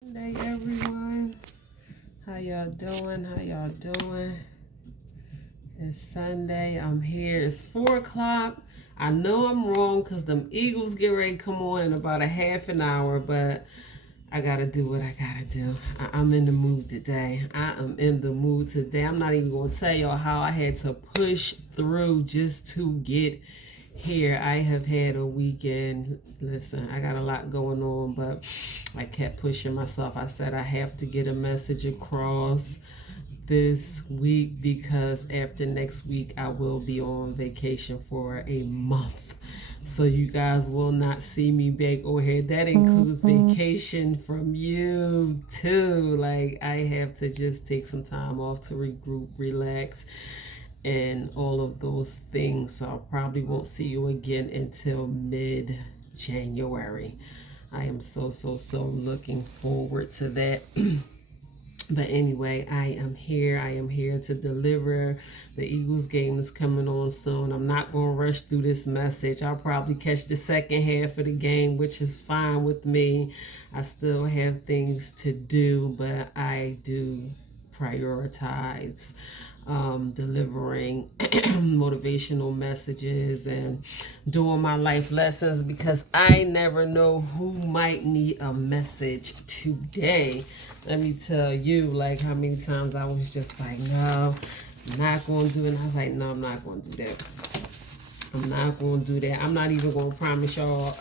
Hey everyone, how y'all doing? How y'all doing? It's Sunday. I'm here. It's 4 o'clock. I know I'm wrong because them Eagles get ready to come on in about a half an hour, but I gotta do what I gotta do. I'm in the mood today. I am in the mood today. I'm not even gonna tell y'all how I had to push through just to get here. I have had a weekend. Listen, I got a lot going on, but I kept pushing myself. I said I have to get a message across this week because after next week I will be on vacation for a month. So you guys will not see me back on here. That includes vacation from you too. Like I have to just take some time off to regroup, relax, and all of those things. So I probably won't see you again until mid January. I am so looking forward to that. But anyway, I am here. I am here to deliver. The Eagles game is coming on soon. I'm not going to rush through this message. I'll probably catch the second half of the game, which is fine with me. I still have things to do, but I do prioritize delivering motivational messages and doing my life lessons because I never know who might need a message today. Let me tell you, like, how many times I was just like, no, I'm not going to do it. And I was like, no, I'm not going to do that. I'm not going to do that. I'm not even going to promise y'all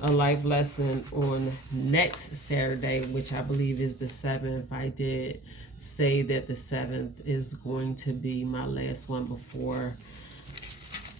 a life lesson on next Saturday, which I believe is the 7th. I did say that the 7th is going to be my last one before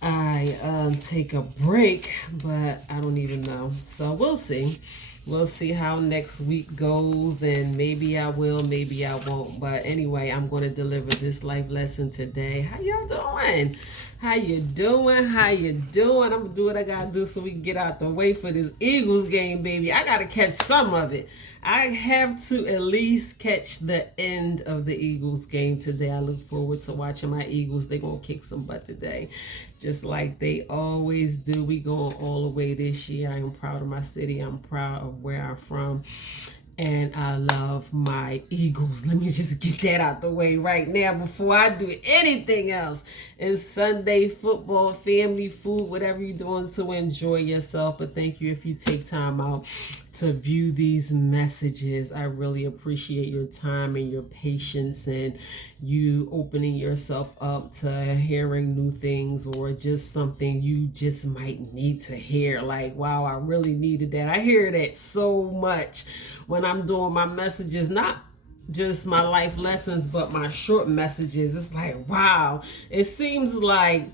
I take a break, but I don't even know. So we'll see. We'll see how next week goes, and maybe I will, maybe I won't. But anyway, I'm going to deliver this life lesson today. How y'all doing? How you doing? How you doing? I'm going to do what I got to do so we can get out the way for this Eagles game, baby. I got to catch some of it. I have to at least catch the end of the Eagles game today. I look forward to watching my Eagles. They're going to kick some butt today, just like they always do. We going all the way this year. I am proud of my city. I'm proud of where I'm from. And I love my Eagles. Let me just get that out the way right now before I do anything else. It's Sunday football, family, food, whatever you're doing to enjoy yourself. But thank you if you take time out to view these messages. I really appreciate your time and your patience and you opening yourself up to hearing new things or just something you just might need to hear. Like, wow, I really needed that. I hear that so much when I'm doing my messages, not just my life lessons, but my short messages. It's like, wow, it seems like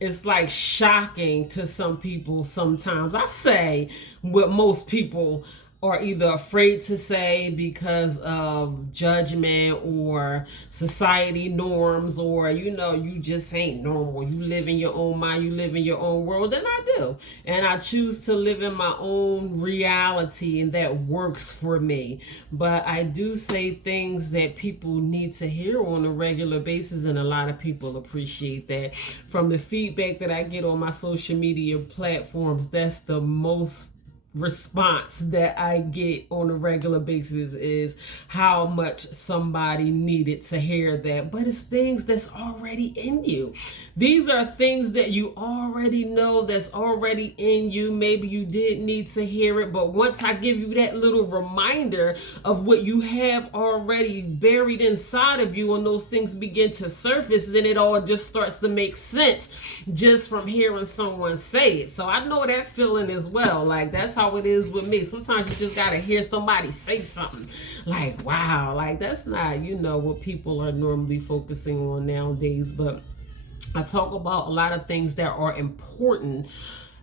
it's like shocking to some people sometimes. I say what most people are either afraid to say because of judgment or society norms, or you just ain't normal. You live in your own mind, you live in your own world, and I do. And I choose to live in my own reality, and that works for me. But I do say things that people need to hear on a regular basis, and a lot of people appreciate that. From the feedback that I get on my social media platforms, that's the most response that I get on a regular basis is how much somebody needed to hear that. But it's things that's already in you. These are things that you already know, that's already in you. Maybe you did need to hear it, but once I give you that little reminder of what you have already buried inside of you and those things begin to surface, then it all just starts to make sense just from hearing someone say it. So I know that feeling as well. Like, that's how it is with me. Sometimes you just gotta hear somebody say something like, wow, like that's not what people are normally focusing on nowadays. But I talk about a lot of things that are important,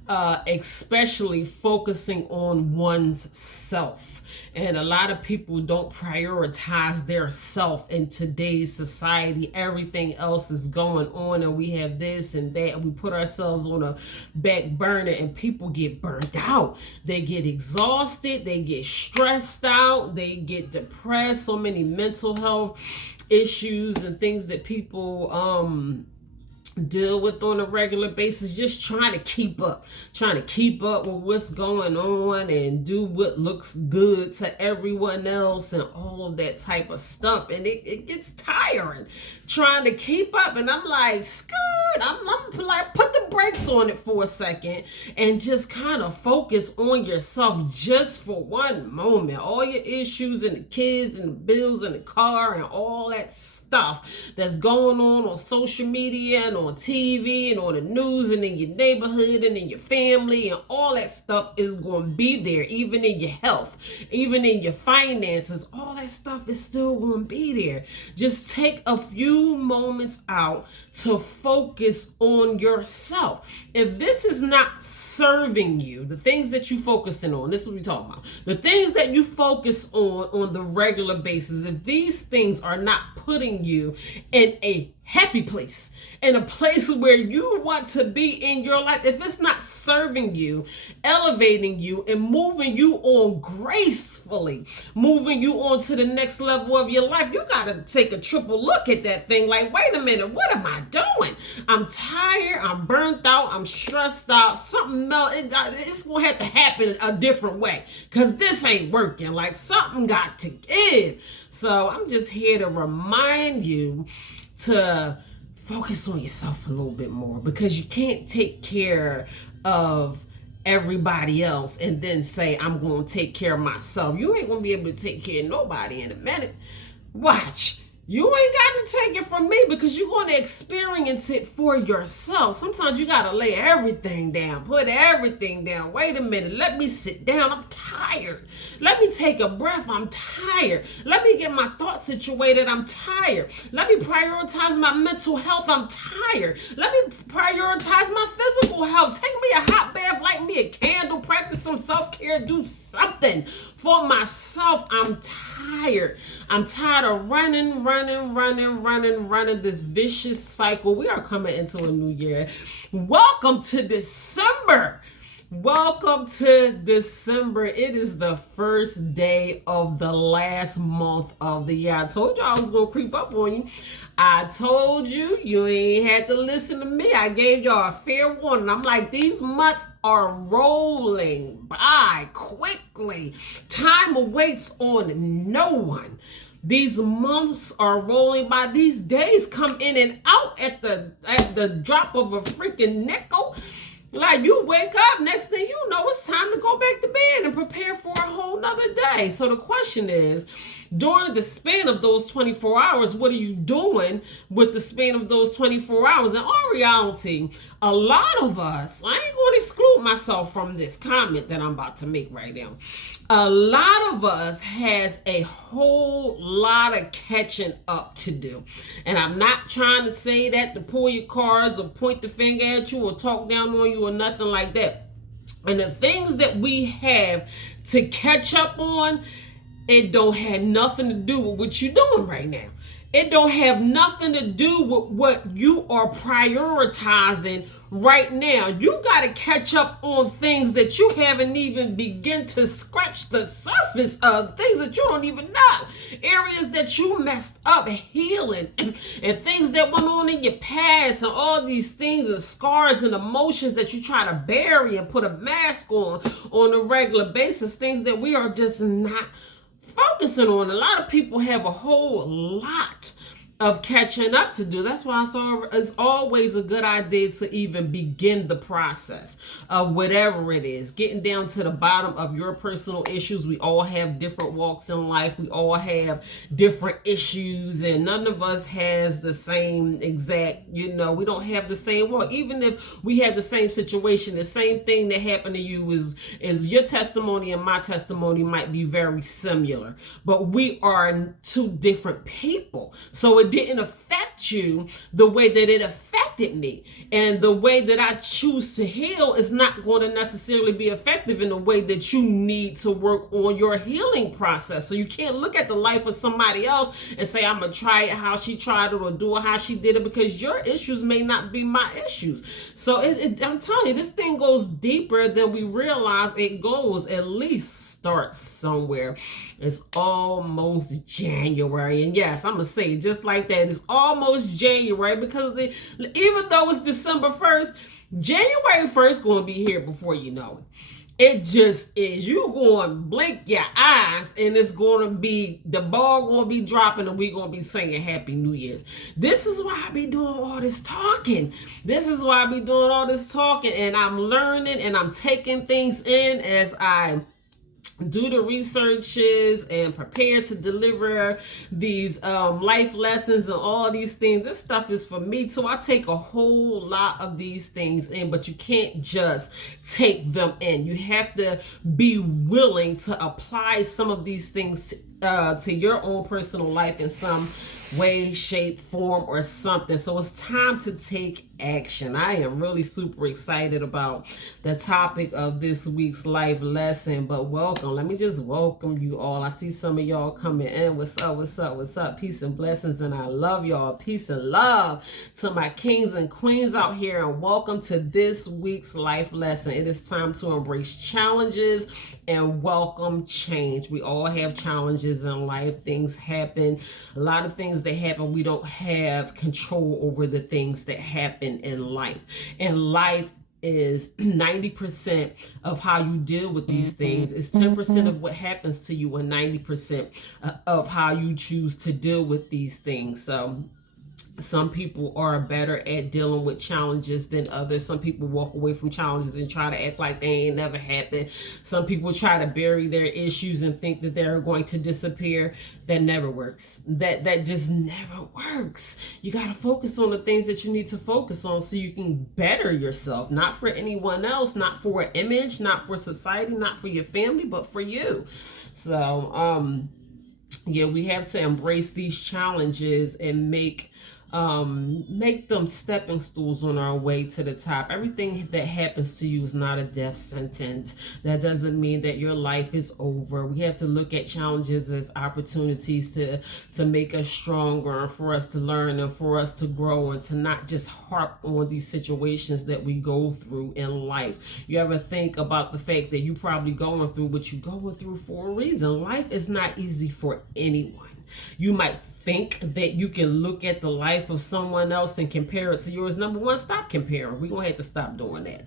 especially focusing on one's self. And a lot of people don't prioritize their self in today's society. Everything else is going on, and we have this and that, and we put ourselves on a back burner, and people get burnt out. They get exhausted, they get stressed out, they get depressed. So many mental health issues and things that people deal with on a regular basis, just trying to keep up with what's going on and do what looks good to everyone else and all of that type of stuff. And it gets tiring trying to keep up. And I'm like, skirt, I'm like, put the brakes on it for a second and just kind of focus on yourself just for one moment. All your issues and the kids and the bills and the car and all that stuff that's going on social media and on TV and on the news and in your neighborhood and in your family and all that stuff is going to be there, even in your health, even in your finances. All that stuff is still going to be there. Just take a few moments out to focus on yourself. If this is not serving you, the things that you focusing on, this is what we're talking about, the things that you focus on the regular basis, if these things are not putting you in a happy place, in a place where you want to be in your life, if it's not serving you, elevating you, and moving you on gracefully, moving you on to the next level of your life, you got to take a triple look at that thing. Like, wait a minute, what am I doing? I'm tired, I'm burnt out, I'm stressed out, something else, it's going to have to happen a different way because this ain't working. Like, something got to give. So I'm just here to remind you to focus on yourself a little bit more, because you can't take care of everybody else and then say, I'm going to take care of myself. You ain't going to be able to take care of nobody in a minute. Watch. You ain't got to take it from me, because you're going to experience it for yourself. Sometimes you got to lay everything down, put everything down. Wait a minute. Let me sit down. I'm tired. Let me take a breath. I'm tired. Let me get my thoughts situated. I'm tired. Let me prioritize my mental health. I'm tired. Let me prioritize my physical health. Take me a hot bath, light me a candle, practice some self-care, do something for myself. I'm tired. I'm tired of running this vicious cycle. We are coming into a new year. Welcome to December. Welcome to December. It is the first day of the last month of the year. I told you I was going to creep up on you. I told you, you ain't had to listen to me. I gave y'all a fair warning. I'm like, these months are rolling by quickly. Time awaits on no one. These months are rolling by. These days come in and out at the drop of a freaking nickel. Like, you wake up, next thing you know, it's time to go back to bed and prepare for a whole nother day. So the question is, during the span of those 24 hours, what are you doing with the span of those 24 hours? In all reality, a lot of us, I ain't going to exclude myself from this comment that I'm about to make right now. A lot of us has a whole lot of catching up to do. And I'm not trying to say that to pull your cards or point the finger at you or talk down on you or nothing like that. And the things that we have to catch up on, it don't have nothing to do with what you're doing right now. It don't have nothing to do with what you are prioritizing right now. You got to catch up on things that you haven't even begun to scratch the surface of, things that you don't even know, areas that you messed up, healing, and things that went on in your past, and all these things and scars and emotions that you try to bury and put a mask on a regular basis, things that we are just not focusing on. A lot of people have a whole lot of catching up to do. That's why it's always a good idea to even begin the process of whatever it is, getting down to the bottom of your personal issues. We all have different walks in life. We all have different issues, and none of us has the same exact, we don't have the same walk. Even if we have the same situation, the same thing that happened to you is your testimony and my testimony might be very similar, but we are two different people. So it didn't affect you the way that it affected me, and the way that I choose to heal is not going to necessarily be effective in the way that you need to work on your healing process. So you can't look at the life of somebody else and say, I'm gonna try it how she tried it or do it how she did it, because your issues may not be my issues. So I'm telling you, this thing goes deeper than we realize it goes. At least start somewhere. It's almost January. And yes, I'm going to say it just like that. It's almost January because even though it's December 1st, January 1st going to be here before you know it. It just is. You going to blink your eyes and it's going to be, the ball going to be dropping and we going to be singing Happy New Year's. This is why I be doing all this talking. This is why I be doing all this talking, and I'm learning and I'm taking things in as I do the researches and prepare to deliver these life lessons and all these things. This stuff is for me too. I take a whole lot of these things in, but you can't just take them in. You have to be willing to apply some of these things to your own personal life in some way, shape, form, or something. So it's time to take action. I am really super excited about the topic of this week's life lesson. But welcome. Let me just welcome you all. I see some of y'all coming in. What's up? What's up? What's up? Peace and blessings. And I love y'all. Peace and love to my kings and queens out here. And welcome to this week's life lesson. It is time to embrace challenges and welcome change. We all have challenges in life. Things happen. A lot of things that happen, we don't have control over the things that happen in life. And life is 90% of how you deal with these things. It's 10% of what happens to you and 90% of how you choose to deal with these things. So some people are better at dealing with challenges than others. Some people walk away from challenges and try to act like they ain't never happened. Some people try to bury their issues and think that they're going to disappear. That never works. That just never works. You got to focus on the things that you need to focus on so you can better yourself. Not for anyone else, not for an image, not for society, not for your family, but for you. So, yeah, we have to embrace these challenges and make them stepping stools on our way to the top. Everything that happens to you is not a death sentence. That doesn't mean that your life is over. We have to look at challenges as opportunities to make us stronger and for us to learn and for us to grow and to not just harp on these situations that we go through in life. You ever think about the fact that you probably going through what you're going through for a reason? Life is not easy for anyone. You might think that you can look at the life of someone else and compare it to yours. Number one, stop comparing. We're going to have to stop doing that.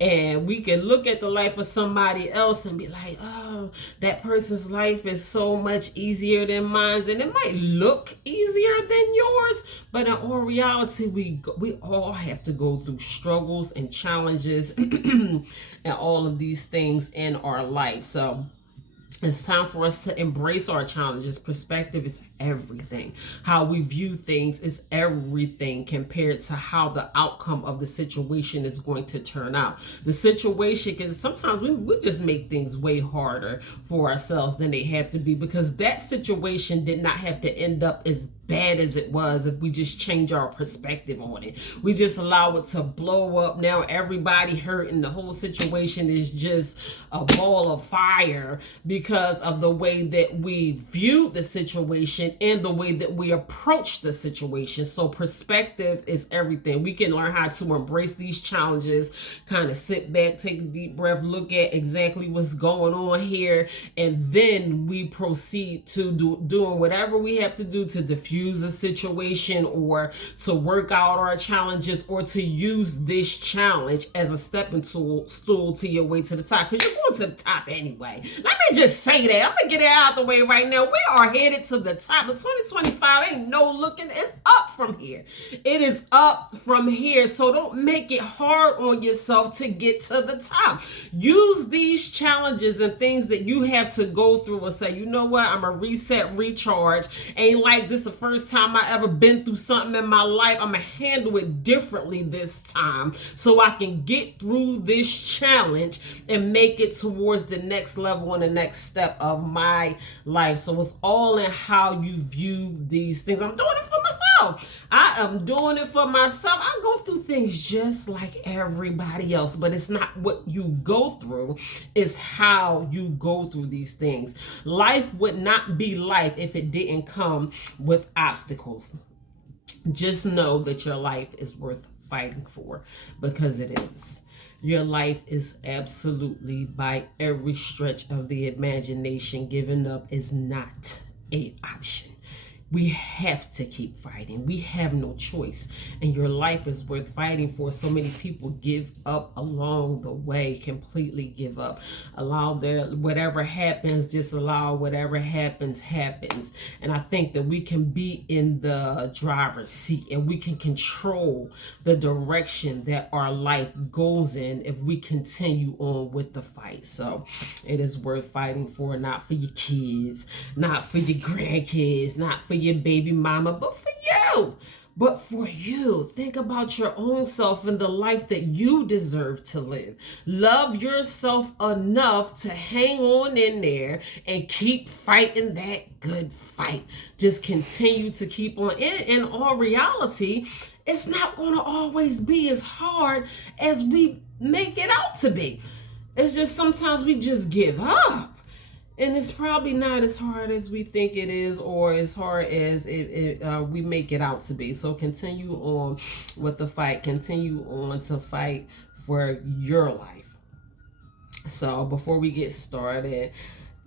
And we can look at the life of somebody else and be like, oh, that person's life is so much easier than mine. And it might look easier than yours, but in all reality, we all have to go through struggles and challenges and all of these things in our life. So it's time for us to embrace our challenges. Perspective is everything. How we view things is everything compared to how the outcome of the situation is going to turn out. The situation, because sometimes we just make things way harder for ourselves than they have to be, because that situation did not have to end up as bad as it was if we just change our perspective on it. We just allow it to blow up. Now everybody hurt and the whole situation is just a ball of fire because of the way that we view the situation and the way that we approach the situation. So perspective is everything. We can learn how to embrace these challenges, kind of sit back, take a deep breath, look at exactly what's going on here, and then we proceed to doing whatever we have to do to diffuse a situation or to work out our challenges or to use this challenge as a stepping stool to your way to the top, because you're going to the top anyway. Let me just say that. I'm gonna get it out the way right now. We are headed to the top of 2025. Ain't no looking. It's up from here. It is up from here. So don't make it hard on yourself to get to the top. Use these challenges and things that you have to go through and say, you know what, I'm a reset, recharge. Ain't like this the first time I ever been through something in my life. I'm gonna handle it differently this time so I can get through this challenge and make it towards the next level and the next step of my life. So it's all in how you view these things. I'm doing it for myself. I am doing it for myself. I go through things just like everybody else, but it's not what you go through, it's how you go through these things. Life would not be life if it didn't come with obstacles. Just know that your life is worth fighting for, because it is. Your life is absolutely, by every stretch of the imagination, giving up is not an option. We have to keep fighting. We have no choice. And your life is worth fighting for. So many people give up along the way, completely give up. Allow whatever happens, just allow whatever happens. And I think that we can be in the driver's seat and we can control the direction that our life goes in if we continue on with the fight. So it is worth fighting for, not for your kids, not for your grandkids, not for your baby mama, but for you. But for you, think about your own self and the life that you deserve to live. Love yourself enough to hang on in there and keep fighting that good fight. Just continue to keep on. In all reality, it's not going to always be as hard as we make it out to be. It's just sometimes we just give up. And it's probably not as hard as we think it is, or as hard as we make it out to be. So continue on with the fight. Continue on to fight for your life. So before we get started,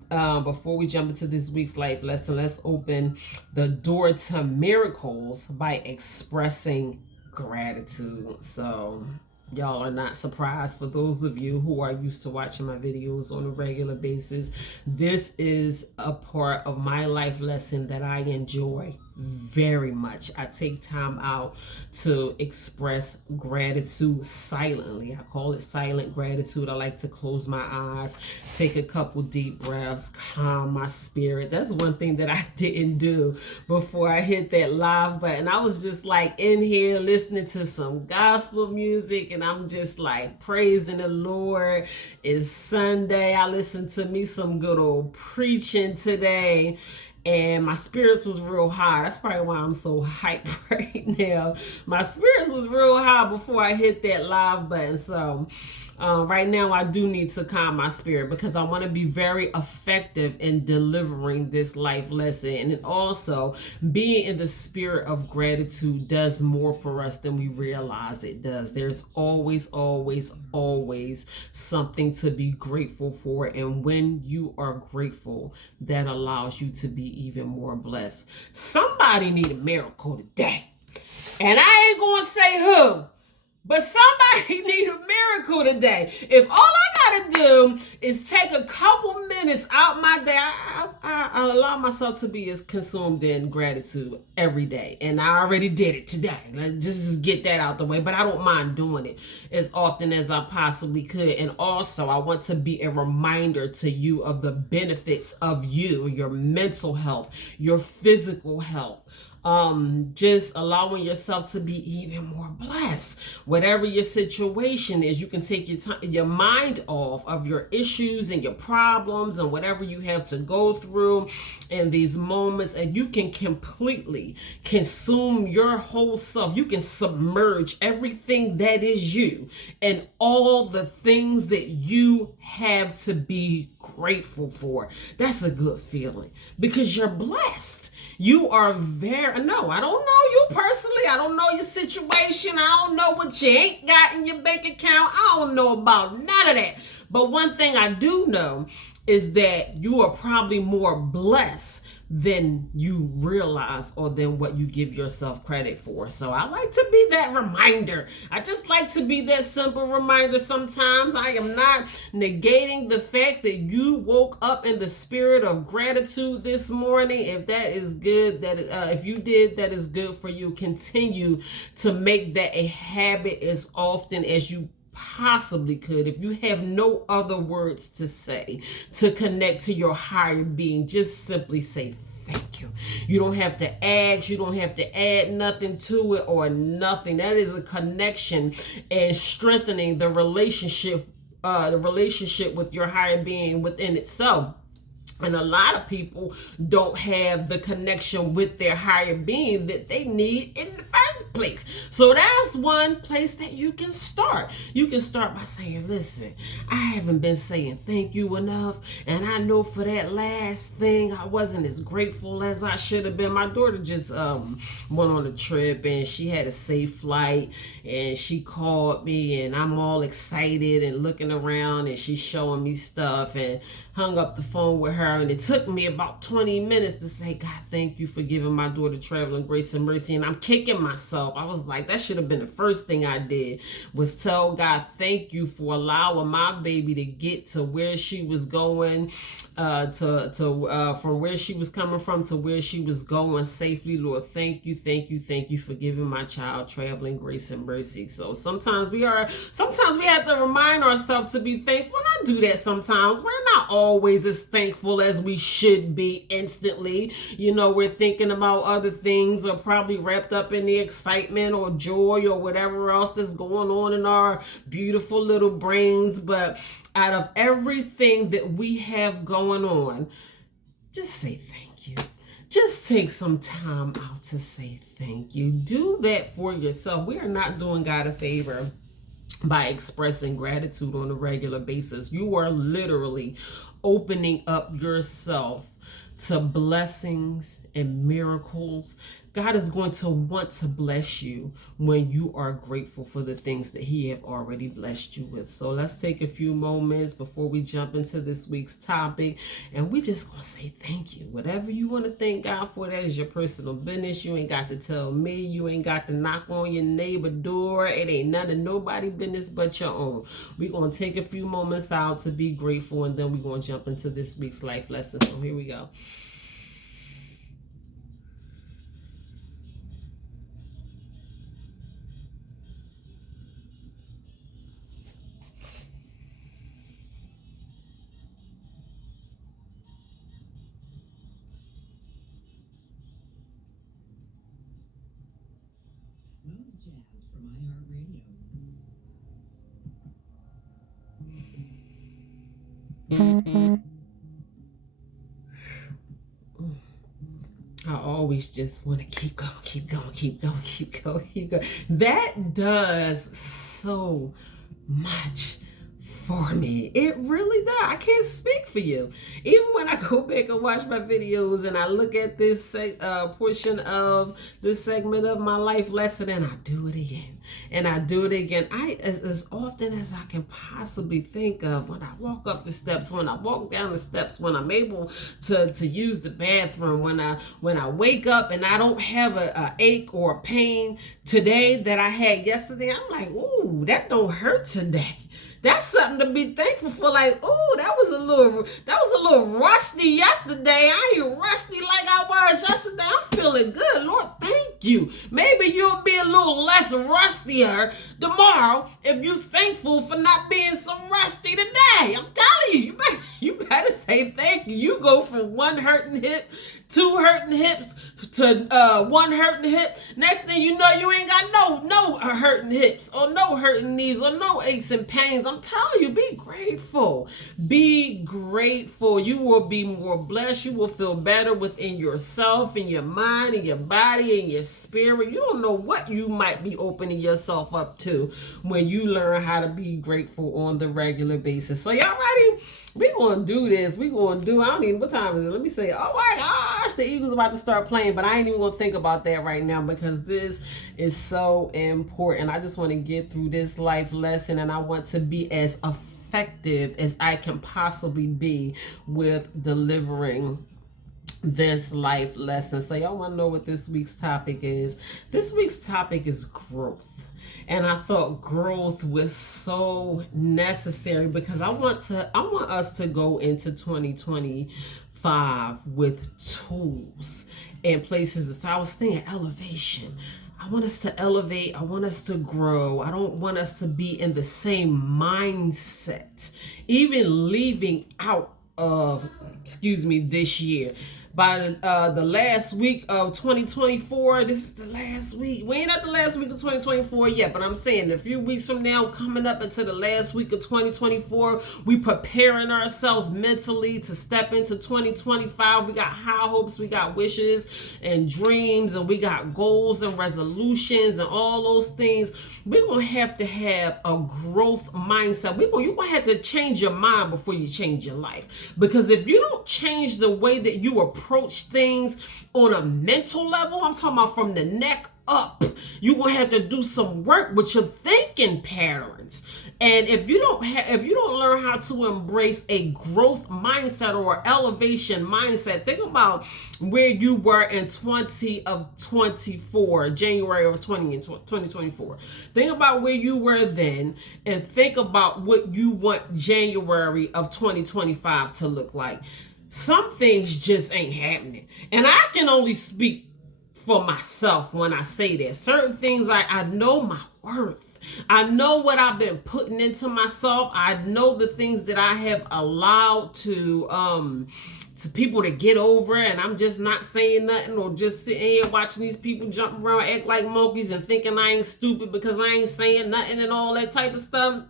before we jump into this week's life lesson, let's open the door to miracles by expressing gratitude. So y'all are not surprised. For those of you who are used to watching my videos on a regular basis, this is a part of my life lesson that I enjoy very much. I take time out to express gratitude silently. I call it silent gratitude. I like to close my eyes, take a couple deep breaths, calm my spirit. That's one thing that I didn't do before I hit that live button. I was just like in here listening to some gospel music, and I'm just like praising the Lord. It's Sunday. I listened to me some good old preaching today, and my spirits was real high. That's probably why I'm so hyped right now. My spirits was real high before I hit that live button. So right now I do need to calm my spirit, because I want to be very effective in delivering this life lesson. And also, being in the spirit of gratitude does more for us than we realize it does. There's always, always, always something to be grateful for. And when you are grateful, that allows you to be even more blessed. Somebody need a miracle today. And I ain't going to say who, but somebody need a miracle today. If all I got to do is take a couple minutes out my day, I allow myself to be as consumed in gratitude every day. And I already did it today. Let's just get that out the way. But I don't mind doing it as often as I possibly could. And also, I want to be a reminder to you of the benefits of you, your mental health, your physical health. Just allowing yourself to be even more blessed. Whatever your situation is, you can take your mind off of your issues and your problems and whatever you have to go through in these moments, and you can completely consume your whole self. You can submerge everything that is you and all the things that you have to be grateful for. That's a good feeling, because you're blessed. You are no, I don't know you personally. I don't know your situation. I don't know what you ain't got in your bank account. I don't know about none of that. But one thing I do know is that you are probably more blessed than you realize, or than what you give yourself credit for. So I like to be that reminder. I just like to be that simple reminder sometimes. I am not negating the fact that you woke up in the spirit of gratitude this morning. If that is good, that if you did, that is good for you. Continue to make that a habit as often as you possibly could. If you have no other words to say to connect to your higher being, just simply say thank you. You don't have to ask, you don't have to add nothing to it or nothing. That is a connection and strengthening the relationship with your higher being within itself. And a lot of people don't have the connection with their higher being that they need in the first place. So that's one place that you can start. You can start by saying, listen, I haven't been saying thank you enough. And I know for that last thing, I wasn't as grateful as I should have been. My daughter just went on a trip and she had a safe flight, and she called me and I'm all excited and looking around and she's showing me stuff, and hung up the phone with her. And it took me about 20 minutes to say, God, thank you for giving my daughter traveling grace and mercy. And I'm kicking myself. I was like, that should have been the first thing I did, was tell God, thank you for allowing my baby to get to where she was going, from where she was coming from to where she was going safely. Lord, thank you for giving my child traveling grace and mercy. So sometimes we have to remind ourselves to be thankful. And I do that sometimes. We're not always as thankful as we should be instantly. You know, we're thinking about other things, or probably wrapped up in the excitement or joy or whatever else that's going on in our beautiful little brains. But out of everything that we have going on, just say thank you. Just take some time out to say thank you. Do that for yourself. We are not doing God a favor by expressing gratitude on a regular basis. You are literally opening up yourself to blessings and miracles. God is going to want to bless you when you are grateful for the things that he have already blessed you with. So let's take a few moments before we jump into this week's topic, and we just gonna say thank you. Whatever you want to thank God for, that is your personal business. You ain't got to tell me. You ain't got to knock on your neighbor door. It ain't none of nobody business but your own. We're gonna take a few moments out to be grateful, and then we're gonna jump into this week's life lesson. So here we go. Smooth jazz from iHeartRadio. I always just want to keep going, keep going, keep going, keep going, keep going. That does so much for me. It really does. I can't speak for you. Even when I go back and watch my videos and I look at this portion of this segment of my life lesson, and I do it again and I do it again, as often as I can possibly think of, when I walk up the steps, when I walk down the steps, when I'm able to use the bathroom, when I wake up and I don't have a ache or a pain today that I had yesterday, I'm like, ooh, that don't hurt today. That's something to be thankful for. Like, oh, that was a little rusty yesterday. I ain't rusty like I was yesterday. I'm feeling good. Lord, thank you. Maybe you'll be a little less rustier tomorrow if you're thankful for not being so rusty today. I'm telling you, you better say thank you. You go from one hurting hip, two hurting hips, to one hurting hip. Next thing you know, you ain't got no hurting hips, or no hurting knees, or no aches and pains. I'm telling you, be grateful. Be grateful. You will be more blessed. You will feel better within yourself, in your mind, in your body, in your spirit. You don't know what you might be opening yourself up to when you learn how to be grateful on the regular basis. So y'all ready? We're going to do this. We're going to do, I don't even, what time is it? Let me say, oh my gosh, the Eagles about to start playing, but I ain't even going to think about that right now, because this is so important. I just want to get through this life lesson, and I want to be as effective as I can possibly be with delivering this life lesson. So y'all want to know what this week's topic is? This week's topic is growth. And I thought growth was so necessary, because I want us to go into 2025 with tools and places. So I was thinking elevation. I want us to elevate. I want us to grow. I don't want us to be in the same mindset, even leaving out of, this year. by the last week of 2024. This is the last week. We ain't at the last week of 2024 yet, but I'm saying a few weeks from now, coming up into the last week of 2024, we preparing ourselves mentally to step into 2025. We got high hopes, we got wishes and dreams, and we got goals and resolutions and all those things. We're gonna have to have a growth mindset. You're gonna have to change your mind before you change your life. Because if you don't change the way that you approach things on a mental level, I'm talking about from the neck up, you're gonna have to do some work with your thinking patterns. And if you don't learn how to embrace a growth mindset or elevation mindset, think about where you were in 2024, January of 2024. Think about where you were then, and think about what you want January of 2025 to look like. Some things just ain't happening, and I can only speak for myself when I say that. Certain things, I know my worth. I know what I've been putting into myself. I know the things that I have allowed to people to get over, and I'm just not saying nothing, or just sitting here watching these people jump around, act like monkeys, and thinking I ain't stupid because I ain't saying nothing and all that type of stuff.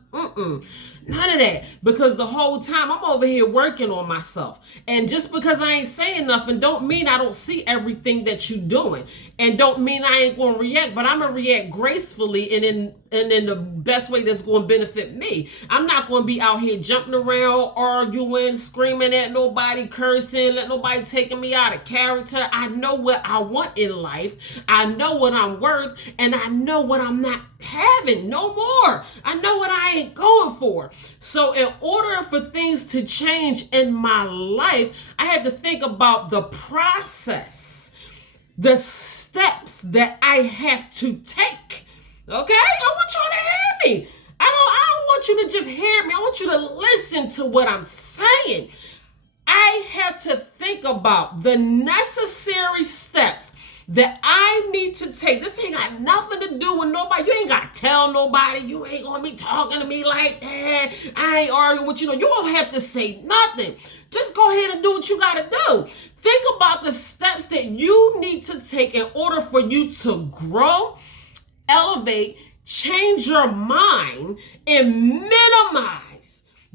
None of that. Because the whole time I'm over here working on myself. And just because I ain't saying nothing don't mean I don't see everything that you doing. And don't mean I ain't going to react. But I'm going to react gracefully and in the best way that's going to benefit me. I'm not going to be out here jumping around, arguing, screaming at nobody, cursing, let nobody taking me out of character. I know what I want in life. I know what I'm worth. And I know what I'm not having no more. I know what I ain't going for. So in order for things to change in my life, I had to think about the process, the steps that I have to take. Okay? I want y'all to hear me. I don't want you to just hear me. I want you to listen to what I'm saying. I had to think about the necessary steps that I need to take. This ain't got nothing to do with nobody. You ain't got to tell nobody. You ain't going to be talking to me like that. I ain't arguing with you. You don't have to say nothing. Just go ahead and do what you got to do. Think about the steps that you need to take in order for you to grow, elevate, change your mind, and minimize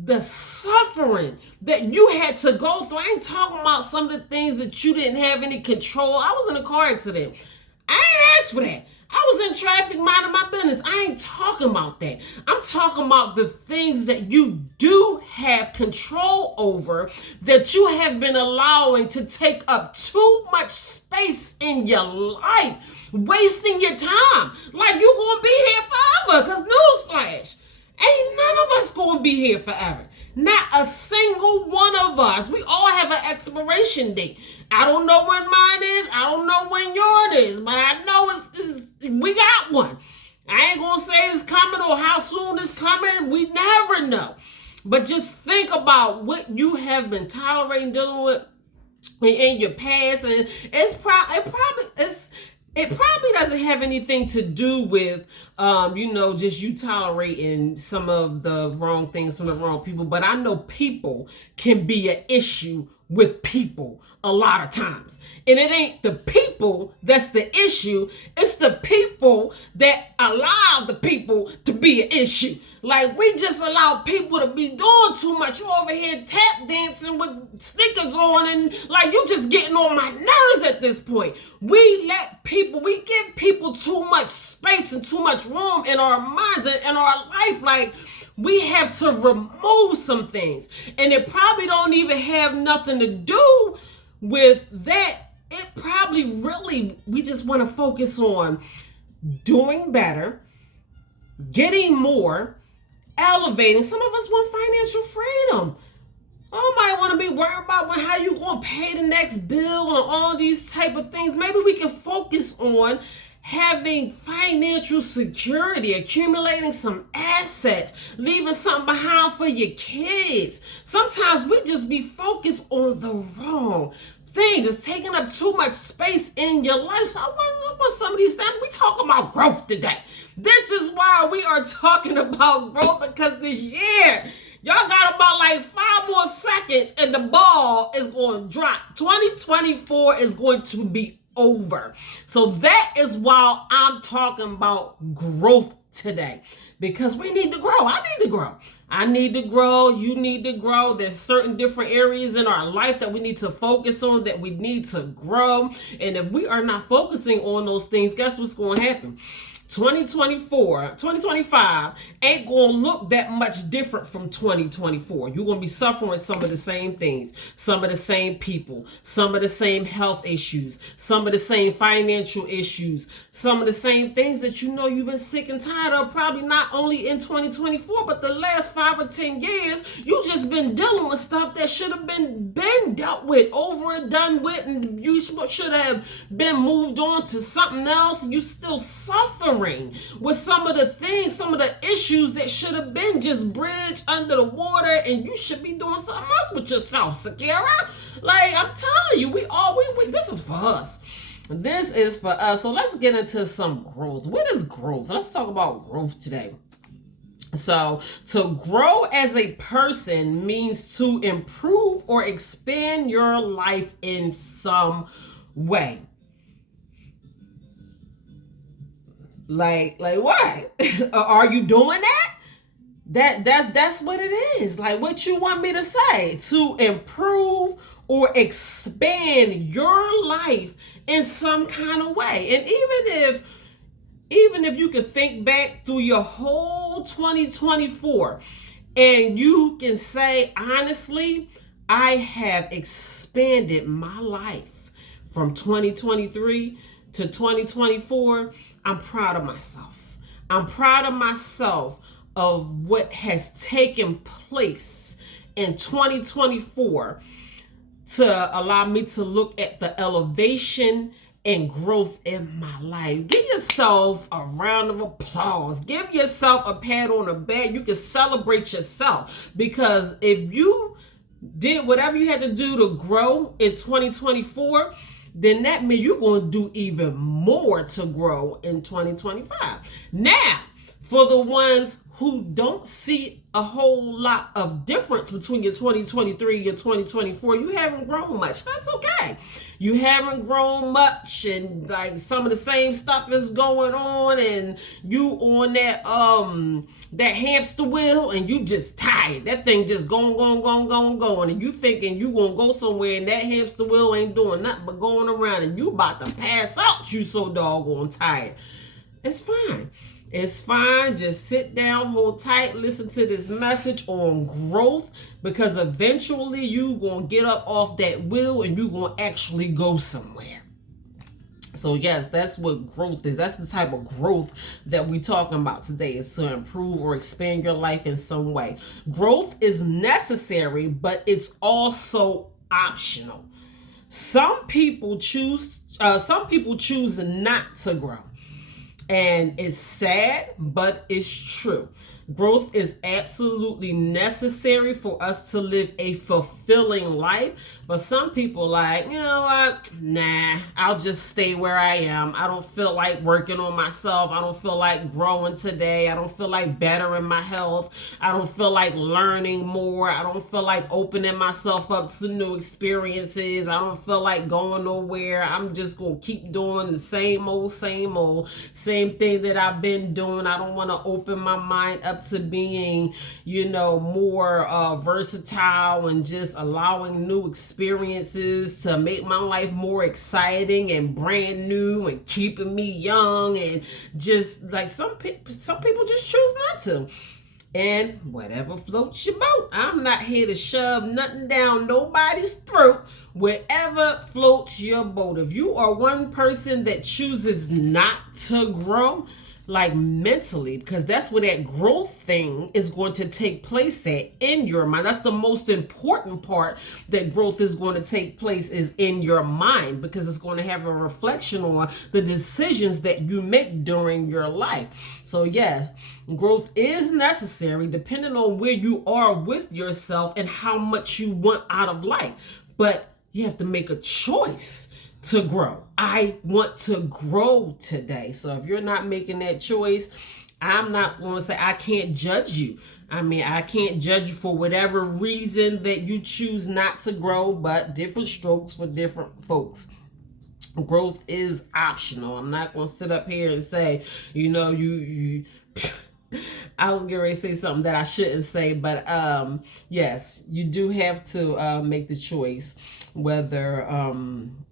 the suffering that you had to go through. I ain't talking about some of the things that you didn't have any control. I was in a car accident. I ain't asked for that. I was in traffic minding my business. I ain't talking about that. I'm talking about the things that you do have control over, that you have been allowing to take up too much space in your life, wasting your time. Like you gonna be here forever, because newsflash, ain't none of us gonna be here forever. Not a single one of us. We all have an expiration date. I don't know when mine is. I don't know when yours is. But I know we got one. I ain't going to say it's coming or how soon it's coming. We never know. But just think about what you have been tolerating, dealing with in your past. And it probably doesn't have anything to do with, just you tolerating some of the wrong things from the wrong people. But I know people can be an issue with people a lot of times. And it ain't the people that's the issue. It's the people that allow the people to be an issue. Like we just allow people to be doing too much. You over here tap dancing with sneakers on and like you just getting on my nerves at this point. We give people too much space and too much room in our minds and in our life. Like we have to remove some things. And it probably don't even have nothing to do with that. It probably really, we just want to focus on doing better, getting more, elevating. Some of us want financial freedom. I might want to be worried about how you going to pay the next bill and all these type of things. Maybe we can focus on having financial security, accumulating some assets, leaving something behind for your kids. Sometimes we just be focused on the wrong things. It's taking up too much space in your life. So I want some of these things. We talking about growth today. This is why we are talking about growth, because this year Y'all got about like 5 more seconds and the ball is going to drop. 2024 is going to be over. So that is why I'm talking about growth today, because we need to grow. I need to grow. I need to grow. You need to grow. There's certain different areas in our life that we need to focus on, that we need to grow. And if we are not focusing on those things, guess what's going to happen? 2025 ain't gonna look that much different from 2024. You're gonna be suffering some of the same things, some of the same people, some of the same health issues, some of the same financial issues, some of the same things that you know you've been sick and tired of, probably not only in 2024, but the last 5 or 10 years. You just been dealing with stuff that should have been dealt with, over and done with, and you should have been moved on to something else. You still suffering with some of the things, some of the issues that should have been just bridged under the water, and you should be doing something else with yourself, Sakira. Like, I'm telling you, we this is for us. This is for us. So let's get into some growth. What is growth? Let's talk about growth today. So to grow as a person means to improve or expand your life in some way. Like what? Are you doing that? That's what it is. Like, what you want me to say? To improve or expand your life in some kind of way. And even if you can think back through your whole 2024 and you can say, honestly, I have expanded my life from 2023 to 2024, I'm proud of myself. I'm proud of myself of what has taken place in 2024 to allow me to look at the elevation and growth in my life. Give yourself a round of applause. Give yourself a pat on the back. You can celebrate yourself, because if you did whatever you had to do to grow in 2024, then that means you're going to do even more to grow in 2025. Now, for the ones who don't see a whole lot of difference between your 2023 and your 2024, you haven't grown much. That's okay. You haven't grown much, and like some of the same stuff is going on, and you on that hamster wheel, and you just tired. That thing just going, and you thinking you gonna go somewhere, and that hamster wheel ain't doing nothing but going around, and you about to pass out. You so doggone tired. It's fine. It's fine. Just sit down, hold tight, listen to this message on growth, because eventually you going to get up off that wheel and you going to actually go somewhere. So yes, that's what growth is. That's the type of growth that we're talking about today, is to improve or expand your life in some way. Growth is necessary, but it's also optional. Some people choose not to grow. And it's sad, but it's true. Growth is absolutely necessary for us to live a fulfilling life. But some people like, you know what? Nah, I'll just stay where I am. I don't feel like working on myself. I don't feel like growing today. I don't feel like bettering my health. I don't feel like learning more. I don't feel like opening myself up to new experiences. I don't feel like going nowhere. I'm just going to keep doing the same old thing that I've been doing. I don't want to open my mind up to being, more versatile and just allowing new experiences to make my life more exciting and brand new and keeping me young, and just like some people just choose not to. And whatever floats your boat. I'm not here to shove nothing down nobody's throat. Whatever floats your boat. If you are one person that chooses not to grow, like mentally, because that's where that growth thing is going to take place at, in your mind. That's the most important part, that growth is going to take place is in your mind, because it's going to have a reflection on the decisions that you make during your life. So yes, growth is necessary depending on where you are with yourself and how much you want out of life. But you have to make a choice to grow. I want to grow today. So if you're not making that choice, I'm not going to say I can't judge you. I mean, I can't judge you for whatever reason that you choose not to grow, but different strokes for different folks. Growth is optional. I'm not going to sit up here and say, you I was getting ready to say something that I shouldn't say, but yes, you do have to make the choice whether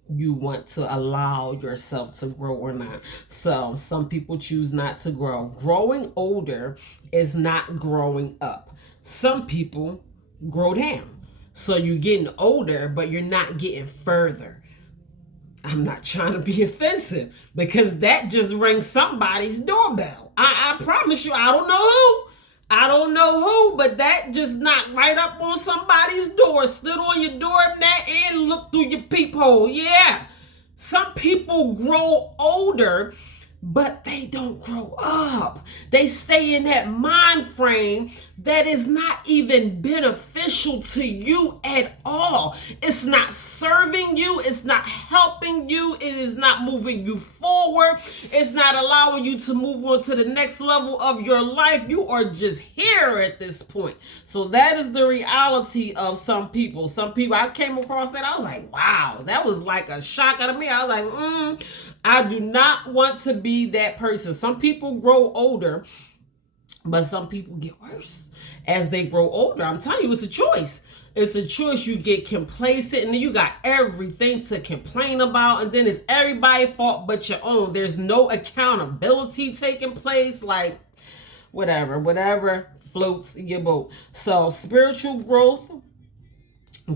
you want to allow yourself to grow or not. So some people choose not to grow. Growing older is not growing up. Some people grow down. So you're getting older, but you're not getting further. I'm not trying to be offensive because that just rings somebody's doorbell. I promise you, I don't know who, but that just knocked right up on somebody's door, stood on your doormat and looked through your peephole. Yeah, some people grow older, but they don't grow up. They stay in that mind frame that is not even beneficial to you at all. It's not serving you. It's not helping you. It is not moving you forward. It's not allowing you to move on to the next level of your life. You are just here at this point. So that is the reality of some people. Some people, I came across that. I was like, wow, that was like a shock out of me. I was like, I do not want to be that person. Some people grow older, but some people get worse as they grow older. I'm telling you, it's a choice. It's a choice. You get complacent and then you got everything to complain about, and then it's everybody's fault but your own. There's no accountability taking place. Like whatever floats your boat. So spiritual growth,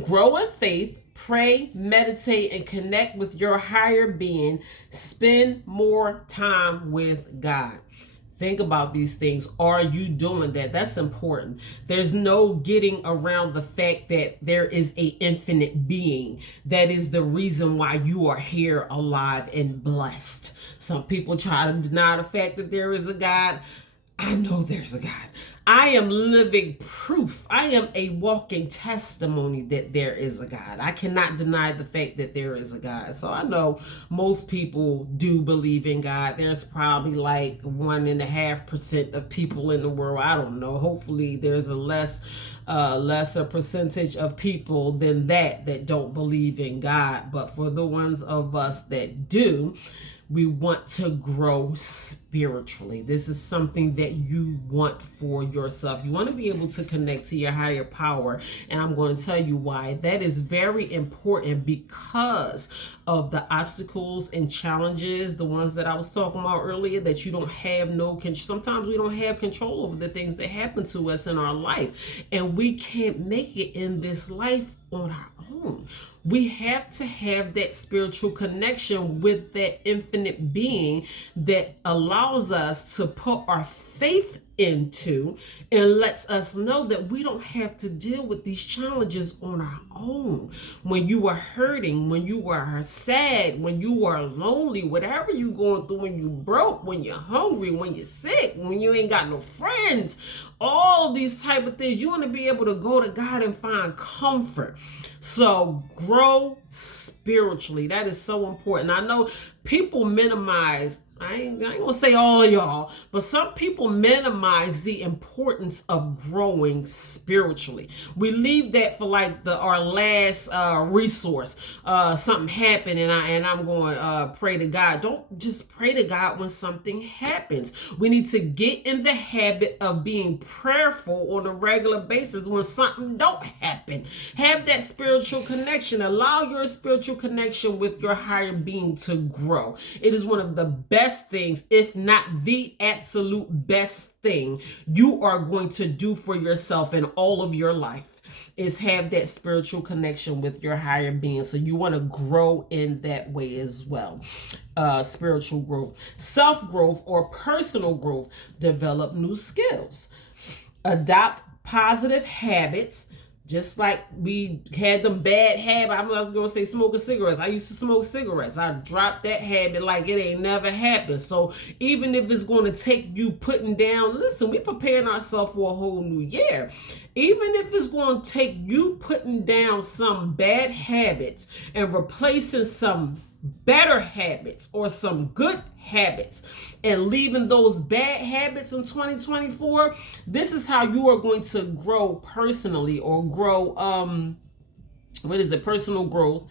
grow in faith, pray, meditate, and connect with your higher being. Spend more time with God. Think about these things. Are you doing that? That's important. There's no getting around the fact that there is an infinite being that is the reason why you are here alive and blessed. Some people try to deny the fact that there is a God. I know there's a God. I am living proof. I am a walking testimony that there is a God. I cannot deny the fact that there is a God. So I know most people do believe in God. There's probably like 1.5% of people in the world. I don't know. Hopefully there's a lesser percentage of people than that don't believe in God. But for the ones of us that do, we want to grow spiritually. This is something that you want for yourself. You want to be able to connect to your higher power. And I'm going to tell you why. That is very important because of the obstacles and challenges, the ones that I was talking about earlier, that you don't have sometimes we don't have control over the things that happen to us in our life. And we can't make it in this life on our own. We have to have that spiritual connection with that infinite being that allows us to put our faith into and lets us know that we don't have to deal with these challenges on our own. When you are hurting, when you are sad, when you are lonely, whatever you're going through, when you broke, when you're hungry, when you're sick, when you ain't got no friends, all of these type of things, you want to be able to go to God and find comfort. So grow spiritually. That is so important. I know people minimize, I ain't gonna say all of y'all, but some people minimize the importance of growing spiritually. We leave that for like our last resource. Something happened and I'm going pray to God. Don't just pray to God when something happens. We need to get in the habit of being prayerful on a regular basis when something don't happen. Have that spiritual connection. Allow your spiritual connection with your higher being to grow. It is one of the best things, if not the absolute best thing you are going to do for yourself in all of your life, is have that spiritual connection with your higher being. So you want to grow in that way as well. Spiritual growth, self-growth, or personal growth. Develop new skills. Adopt positive habits. Just like we had them bad habits. I was going to say smoking cigarettes. I used to smoke cigarettes. I dropped that habit like it ain't never happened. So even if it's going to take you putting down, listen, we preparing ourselves for a whole new year. Even if it's going to take you putting down some bad habits and replacing some better habits or some good habits and leaving those bad habits in 2024, this is how you are going to grow personally, or grow personal growth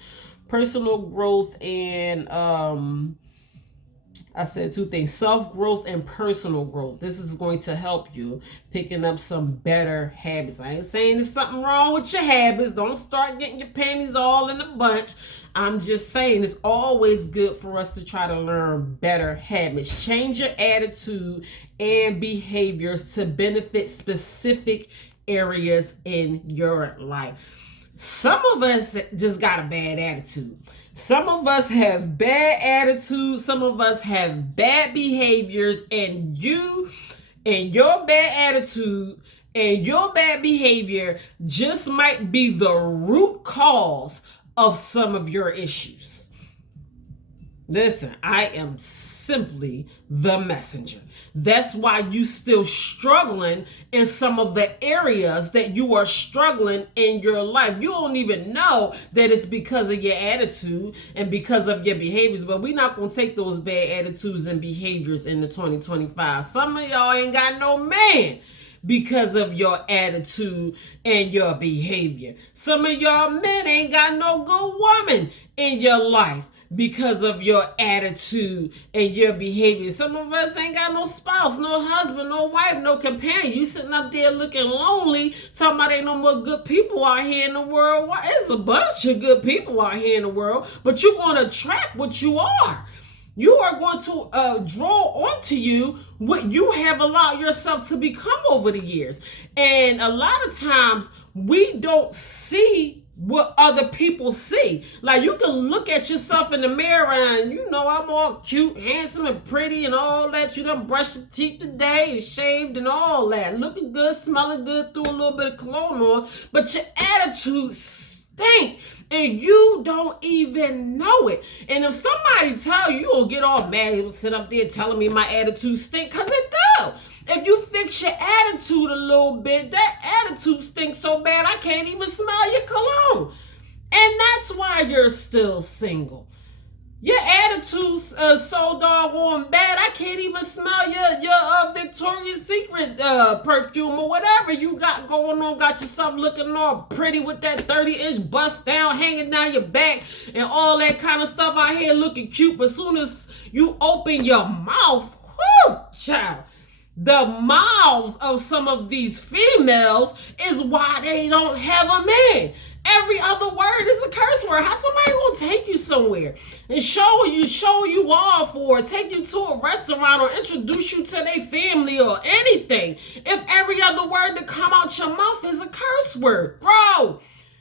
and I said two things: self-growth and personal growth. This is going to help you picking up some better habits. I ain't saying there's something wrong with your habits. Don't start getting your panties all in a bunch. I'm just saying it's always good for us to try to learn better habits. Change your attitude and behaviors to benefit specific areas in your life. Some of us just got a bad attitude. Some of us have bad attitudes. Some of us have bad behaviors, and you and your bad attitude and your bad behavior just might be the root cause of some of your issues. Listen, I am simply the messenger. That's why you still struggling in some of the areas that you are struggling in your life. You don't even know that it's because of your attitude and because of your behaviors, but we're not going to take those bad attitudes and behaviors into 2025. Some of y'all ain't got no man because of your attitude and your behavior. Some of y'all men ain't got no good woman in your life because of your attitude and your behavior. Some of us ain't got no spouse, no husband, no wife, no companion. You sitting up there looking lonely, talking about ain't no more good people out here in the world. Why? There's a bunch of good people out here in the world, but you're going to attract what you are. You are going to draw onto you what you have allowed yourself to become over the years. And a lot of times we don't see what other people see. Like, you can look at yourself in the mirror and you know, I'm all cute, handsome, and pretty and all that. You done brushed your teeth today and shaved and all that. Looking good, smelling good, threw a little bit of cologne on. But your attitude stink. And you don't even know it. And if somebody tell you, you'll get all mad, you'll sit up there telling me my attitude stink, because it does. If you fix your attitude a little bit, that attitude stinks so bad I can't even smell your cologne. And that's why you're still single. Your attitude's so doggone bad, I can't even smell your Victoria's Secret perfume or whatever you got going on. Got yourself looking all pretty with that 30-inch bust down, hanging down your back and all that kind of stuff out here looking cute. But as soon as you open your mouth, whoo, child, the mouths of some of these females is why they don't have a man. Every other word is a curse word. How somebody gonna take you somewhere and show you off, or take you to a restaurant, or introduce you to their family or anything, if every other word that come out your mouth is a curse word? Bro,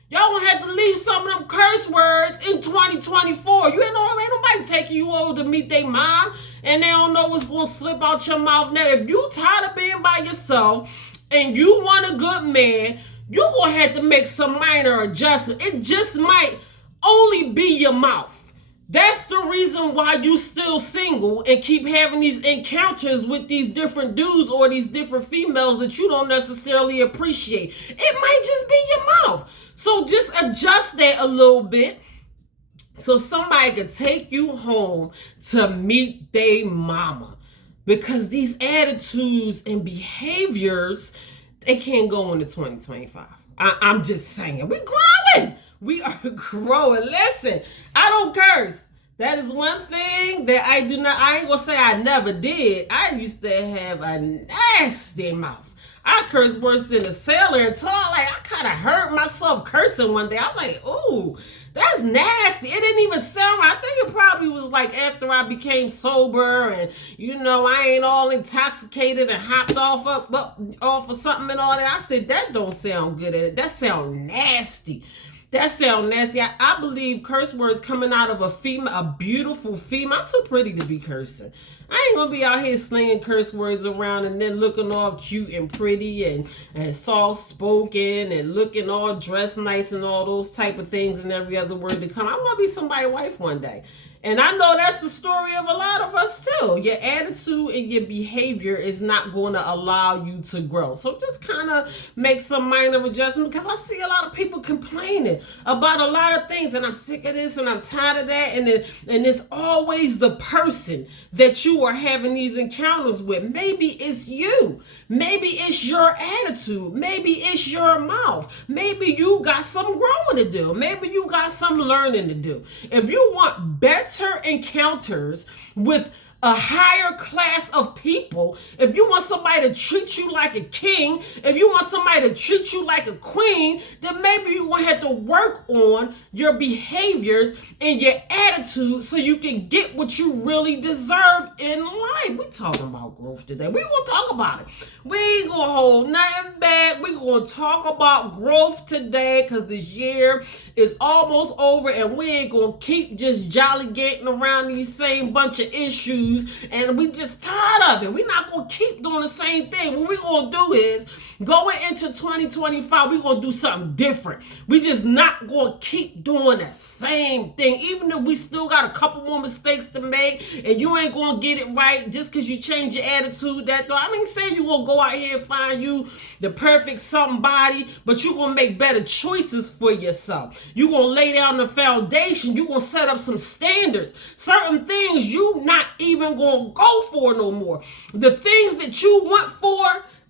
y'all gonna have to leave some of them curse words in 2024. You ain't nobody taking you over to meet their mom and they don't know what's gonna slip out your mouth. Now, if you tired of being by yourself and you want a good man, you're going to have to make some minor adjustments. It just might only be your mouth. That's the reason why you still single and keep having these encounters with these different dudes or these different females that you don't necessarily appreciate. It might just be your mouth. So just adjust that a little bit so somebody can take you home to meet their mama. Because these attitudes and behaviors, they can't go into 2025. I'm just saying. We're growing. We are growing. Listen, I don't curse. That is one thing that I do not. I ain't going to say I never did. I used to have a nasty mouth. I cursed worse than a sailor until I kind of hurt myself cursing one day. I'm like, ooh, that's nasty. It didn't even sound right. I think it probably was like after I became sober and, you know, I ain't all intoxicated and hopped off of something and all that. I said, that don't sound good. That sound nasty. That sound nasty. I believe curse words coming out of a female, a beautiful female. I'm too pretty to be cursing. I ain't gonna be out here slinging curse words around and then looking all cute and pretty and soft spoken and looking all dressed nice and all those type of things and every other word to come. I'm gonna be somebody's wife one day. And I know that's the story of a lot of us too. Your attitude and your behavior is not going to allow you to grow. So just kind of make some minor adjustments, because I see a lot of people complaining. passionate about a lot of things, and I'm sick of this and I'm tired of that, and it's always the person that you are having these encounters with. Maybe it's you. Maybe it's your attitude. Maybe it's your mouth. Maybe you got some growing to do. Maybe you got some learning to do. If you want better encounters with a higher class of people, if you want somebody to treat you like a king, if you want somebody to treat you like a queen, then maybe you will have to work on your behaviors and your attitude so you can get what you really deserve in life. We talking about growth today. We gonna talk about it. We ain't gonna hold nothing back. We gonna talk about growth today because this year is almost over, and we ain't gonna keep just jollygating around these same bunch of issues, and we just tired of it. We're not gonna keep doing the same thing. What we gonna do is going into 2025, we gonna do something different. We just not gonna keep doing the same thing, even if we still got a couple more mistakes to make, and you ain't gonna get it right just because you change your attitude. I ain't saying you gonna go out here and find you the perfect somebody, but you gonna make better choices for yourself. You gonna lay down the foundation. You gonna set up some standards. Certain things you not even gonna go for no more. The things that you went for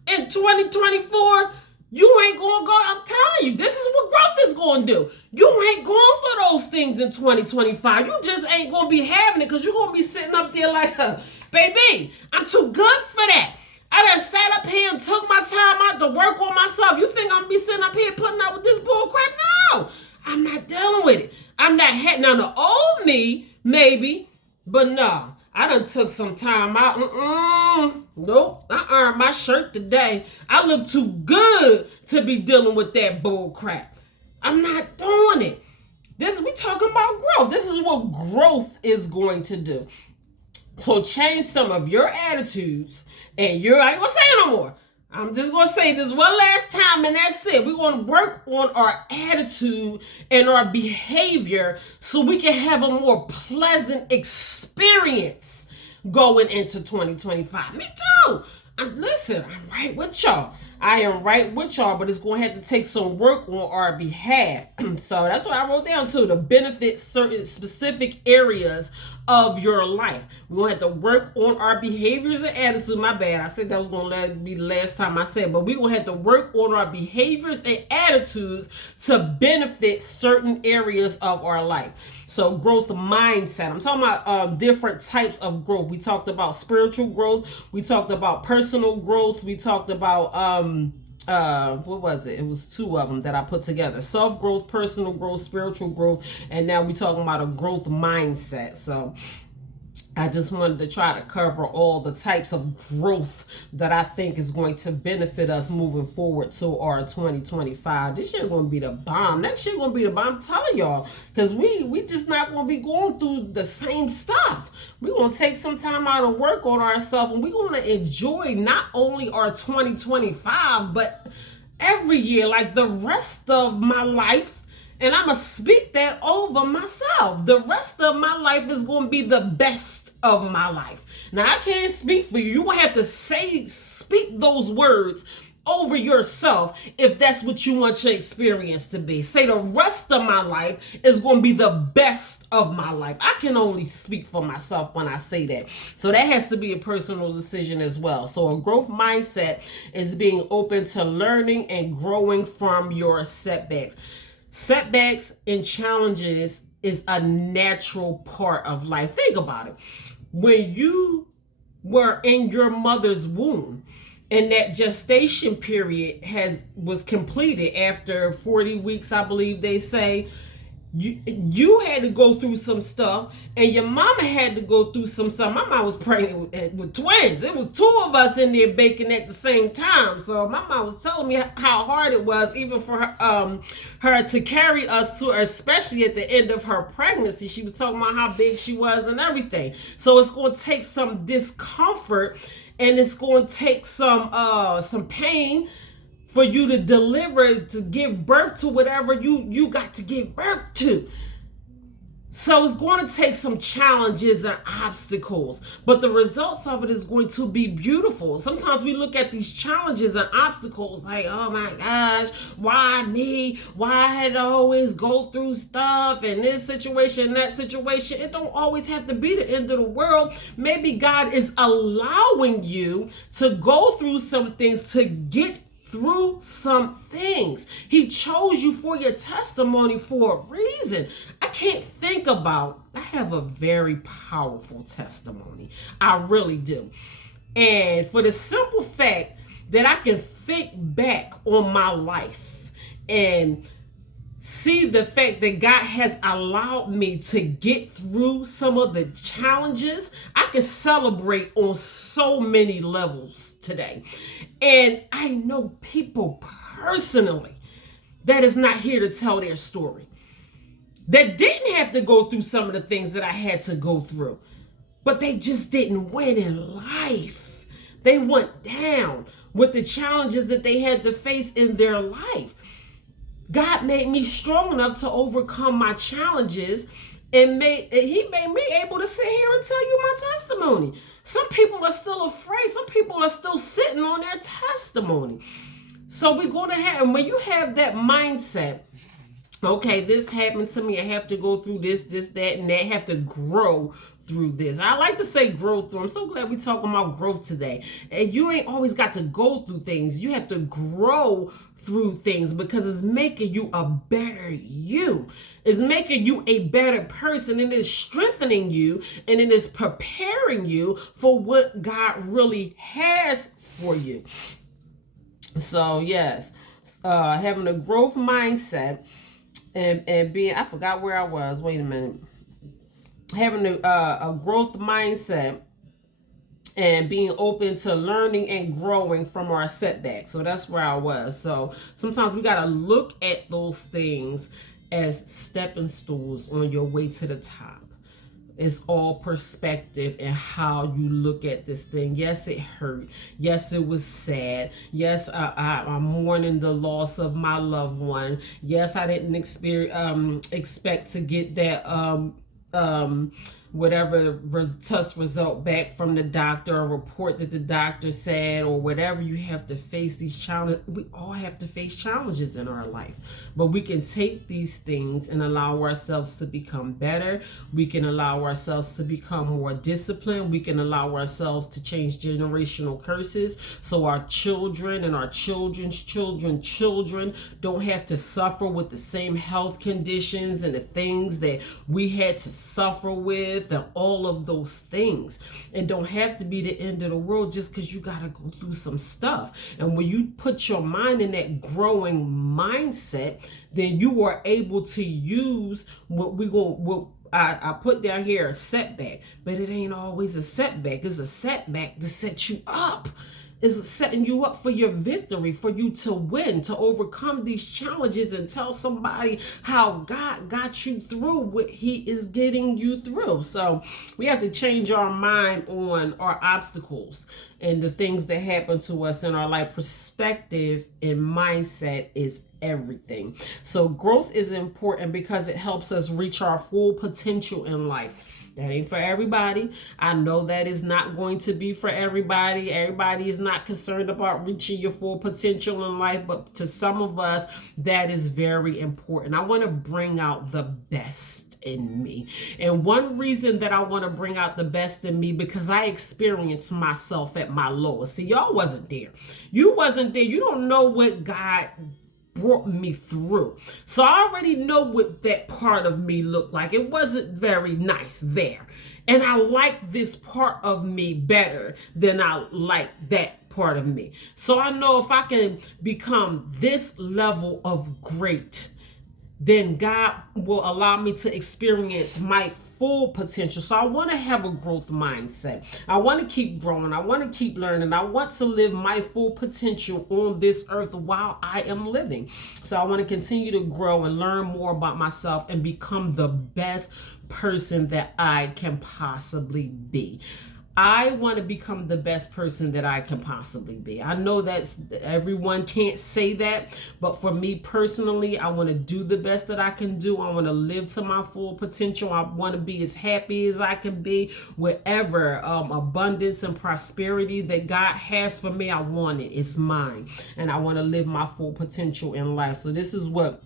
in 2024, you ain't gonna go. I'm telling you, this is what growth is gonna do. You ain't going for those things in 2025. You just ain't gonna be having it because you're gonna be sitting up there like, baby, I'm too good for that. I done sat up here and took my time out to work on myself. You think I'm gonna be sitting up here putting up with this bull crap? No, I'm not dealing with it. I'm not heading on the old me, maybe, but no. I done took some time out. Nope, I earned my shirt today. I look too good to be dealing with that bull crap. I'm not doing it. We talking about growth. This is what growth is going to do. So change some of your attitudes, and I ain't gonna say it no more. I'm just going to say this one last time, and that's it. We're going to work on our attitude and our behavior so we can have a more pleasant experience going into 2025. Me too. Listen, I'm right with y'all. I am right with y'all, but it's going to have to take some work on our behalf. So that's what I wrote down too, to benefit certain specific areas of your life. We're going to have to work on our behaviors and attitudes. My bad. I said that was going to be the last time I said, but we're going to have to work on our behaviors and attitudes to benefit certain areas of our life. So growth mindset. I'm talking about different types of growth. We talked about spiritual growth. We talked about personal growth. We talked about what was it? It was two of them that I put together: self-growth, personal growth, spiritual growth, and now we're talking about a growth mindset. So I just wanted to try to cover all the types of growth that I think is going to benefit us moving forward to our 2025. This year going to be the bomb. Next year going to be the bomb. I'm telling y'all, because we just not going to be going through the same stuff. We're going to take some time out and work on ourselves, and we're going to enjoy not only our 2025, but every year, like the rest of my life. And I'm going to speak that over myself. The rest of my life is going to be the best of my life. Now, I can't speak for you. You're going to have to speak those words over yourself if that's what you want your experience to be. Say the rest of my life is going to be the best of my life. I can only speak for myself when I say that. So that has to be a personal decision as well. So a growth mindset is being open to learning and growing from your setbacks. Setbacks and challenges is a natural part of life. Think about it. When you were in your mother's womb and that gestation period was completed after 40 weeks, I believe they say, you had to go through some stuff, and your mama had to go through some stuff. My mom was pregnant with twins. It was two of us in there baking at the same time. So my mom was telling me how hard it was, even for her to carry us to, especially at the end of her pregnancy. She was talking about how big she was and everything. So it's going to take some discomfort, and it's going to take some pain for you to deliver, to give birth to whatever you got to give birth to. So it's going to take some challenges and obstacles, but the results of it is going to be beautiful. Sometimes we look at these challenges and obstacles like, oh my gosh, why me? Why I had to always go through stuff and this situation, that situation. It don't always have to be the end of the world. Maybe God is allowing you to go through some things to get through some things. He chose you for your testimony for a reason. I can't think about, I have a very powerful testimony. I really do. And for the simple fact that I can think back on my life and see the fact that God has allowed me to get through some of the challenges, I can celebrate on so many levels today. And I know people personally that is not here to tell their story, that didn't have to go through some of the things that I had to go through, but they just didn't win in life. They went down with the challenges that they had to face in their life. God made me strong enough to overcome my challenges, and he made me able to sit here and tell you my testimony. Some people are still afraid. Some people are still sitting on their testimony. So we're going to have, and when you have that mindset, okay, this happened to me, I have to go through this, that, and that, have to grow through this. I like to say grow through. I'm so glad we're talking about growth today. And you ain't always got to go through things. You have to grow through things because it's making you a better you. It's making you a better person, and it's strengthening you, and it is preparing you for what God really has for you. So yes, having a growth mindset and being, I forgot where I was. Wait a minute. Having a growth mindset and being open to learning and growing from our setbacks. So that's where I was. So sometimes we got to look at those things as stepping stools on your way to the top. It's all perspective and how you look at this thing. Yes, it hurt. Yes, it was sad. Yes, I'm mourning the loss of my loved one. Yes, I didn't expect to get that whatever test result back from the doctor, a report that the doctor said, or whatever. You have to face these challenges. We all have to face challenges in our life, but we can take these things and allow ourselves to become better. We can allow ourselves to become more disciplined. We can allow ourselves to change generational curses, so our children and our children's children don't have to suffer with the same health conditions and the things that we had to suffer with, and all of those things. It don't have to be the end of the world just because you got to go through some stuff. And when you put your mind in that growing mindset, then you are able to use what I put down here, a setback, but it ain't always a setback. It's a setback to set you up. Is setting you up for your victory, for you to win, to overcome these challenges and tell somebody how God got you through what he is getting you through. So we have to change our mind on our obstacles and the things that happen to us in our life. Perspective and mindset is everything. So growth is important because it helps us reach our full potential in life. That ain't for everybody. I know that is not going to be for everybody. Everybody is not concerned about reaching your full potential in life, but to some of us, that is very important. I want to bring out the best in me. And one reason that I want to bring out the best in me, because I experienced myself at my lowest. See, y'all wasn't there. You wasn't there. You don't know what God brought me through. So I already know what that part of me looked like. It wasn't very nice there. And I like this part of me better than I like that part of me. So I know if I can become this level of great, then God will allow me to experience my full potential. So I want to have a growth mindset. I want to keep growing. I want to keep learning. I want to live my full potential on this earth while I am living. So I want to continue to grow and learn more about myself and become the best person that I can possibly be. I want to become the best person that I can possibly be. I know that's everyone can't say that, but for me personally, I want to do the best that I can do. I want to live to my full potential. I want to be as happy as I can be. Whatever abundance and prosperity that God has for me, I want it. It's mine. And I want to live my full potential in life. So this is what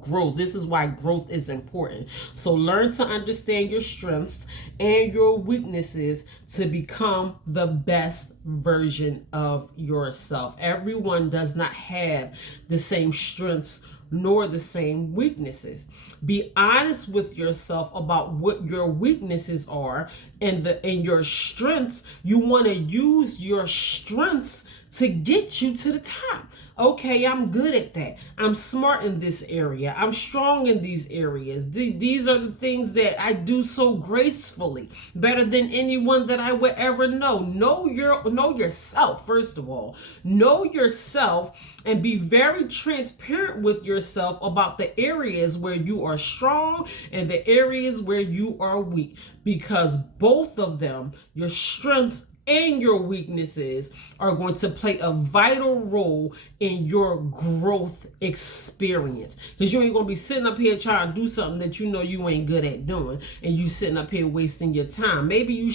growth. This is why growth is important. So learn to understand your strengths and your weaknesses to become the best version of yourself. Everyone does not have the same strengths nor the same weaknesses. Be honest with yourself about what your weaknesses are and your strengths. You want to use your strengths to get you to the top. Okay, I'm good at that. I'm smart in this area. I'm strong in these areas. These are the things that I do so gracefully, better than anyone that I would ever know. Know yourself, first of all. Know yourself and be very transparent with yourself about the areas where you are strong and the areas where you are weak, because both of them, your strengths and your weaknesses, are going to play a vital role in your growth experience. Because you ain't going to be sitting up here trying to do something that you know you ain't good at doing, and you sitting up here wasting your time. Maybe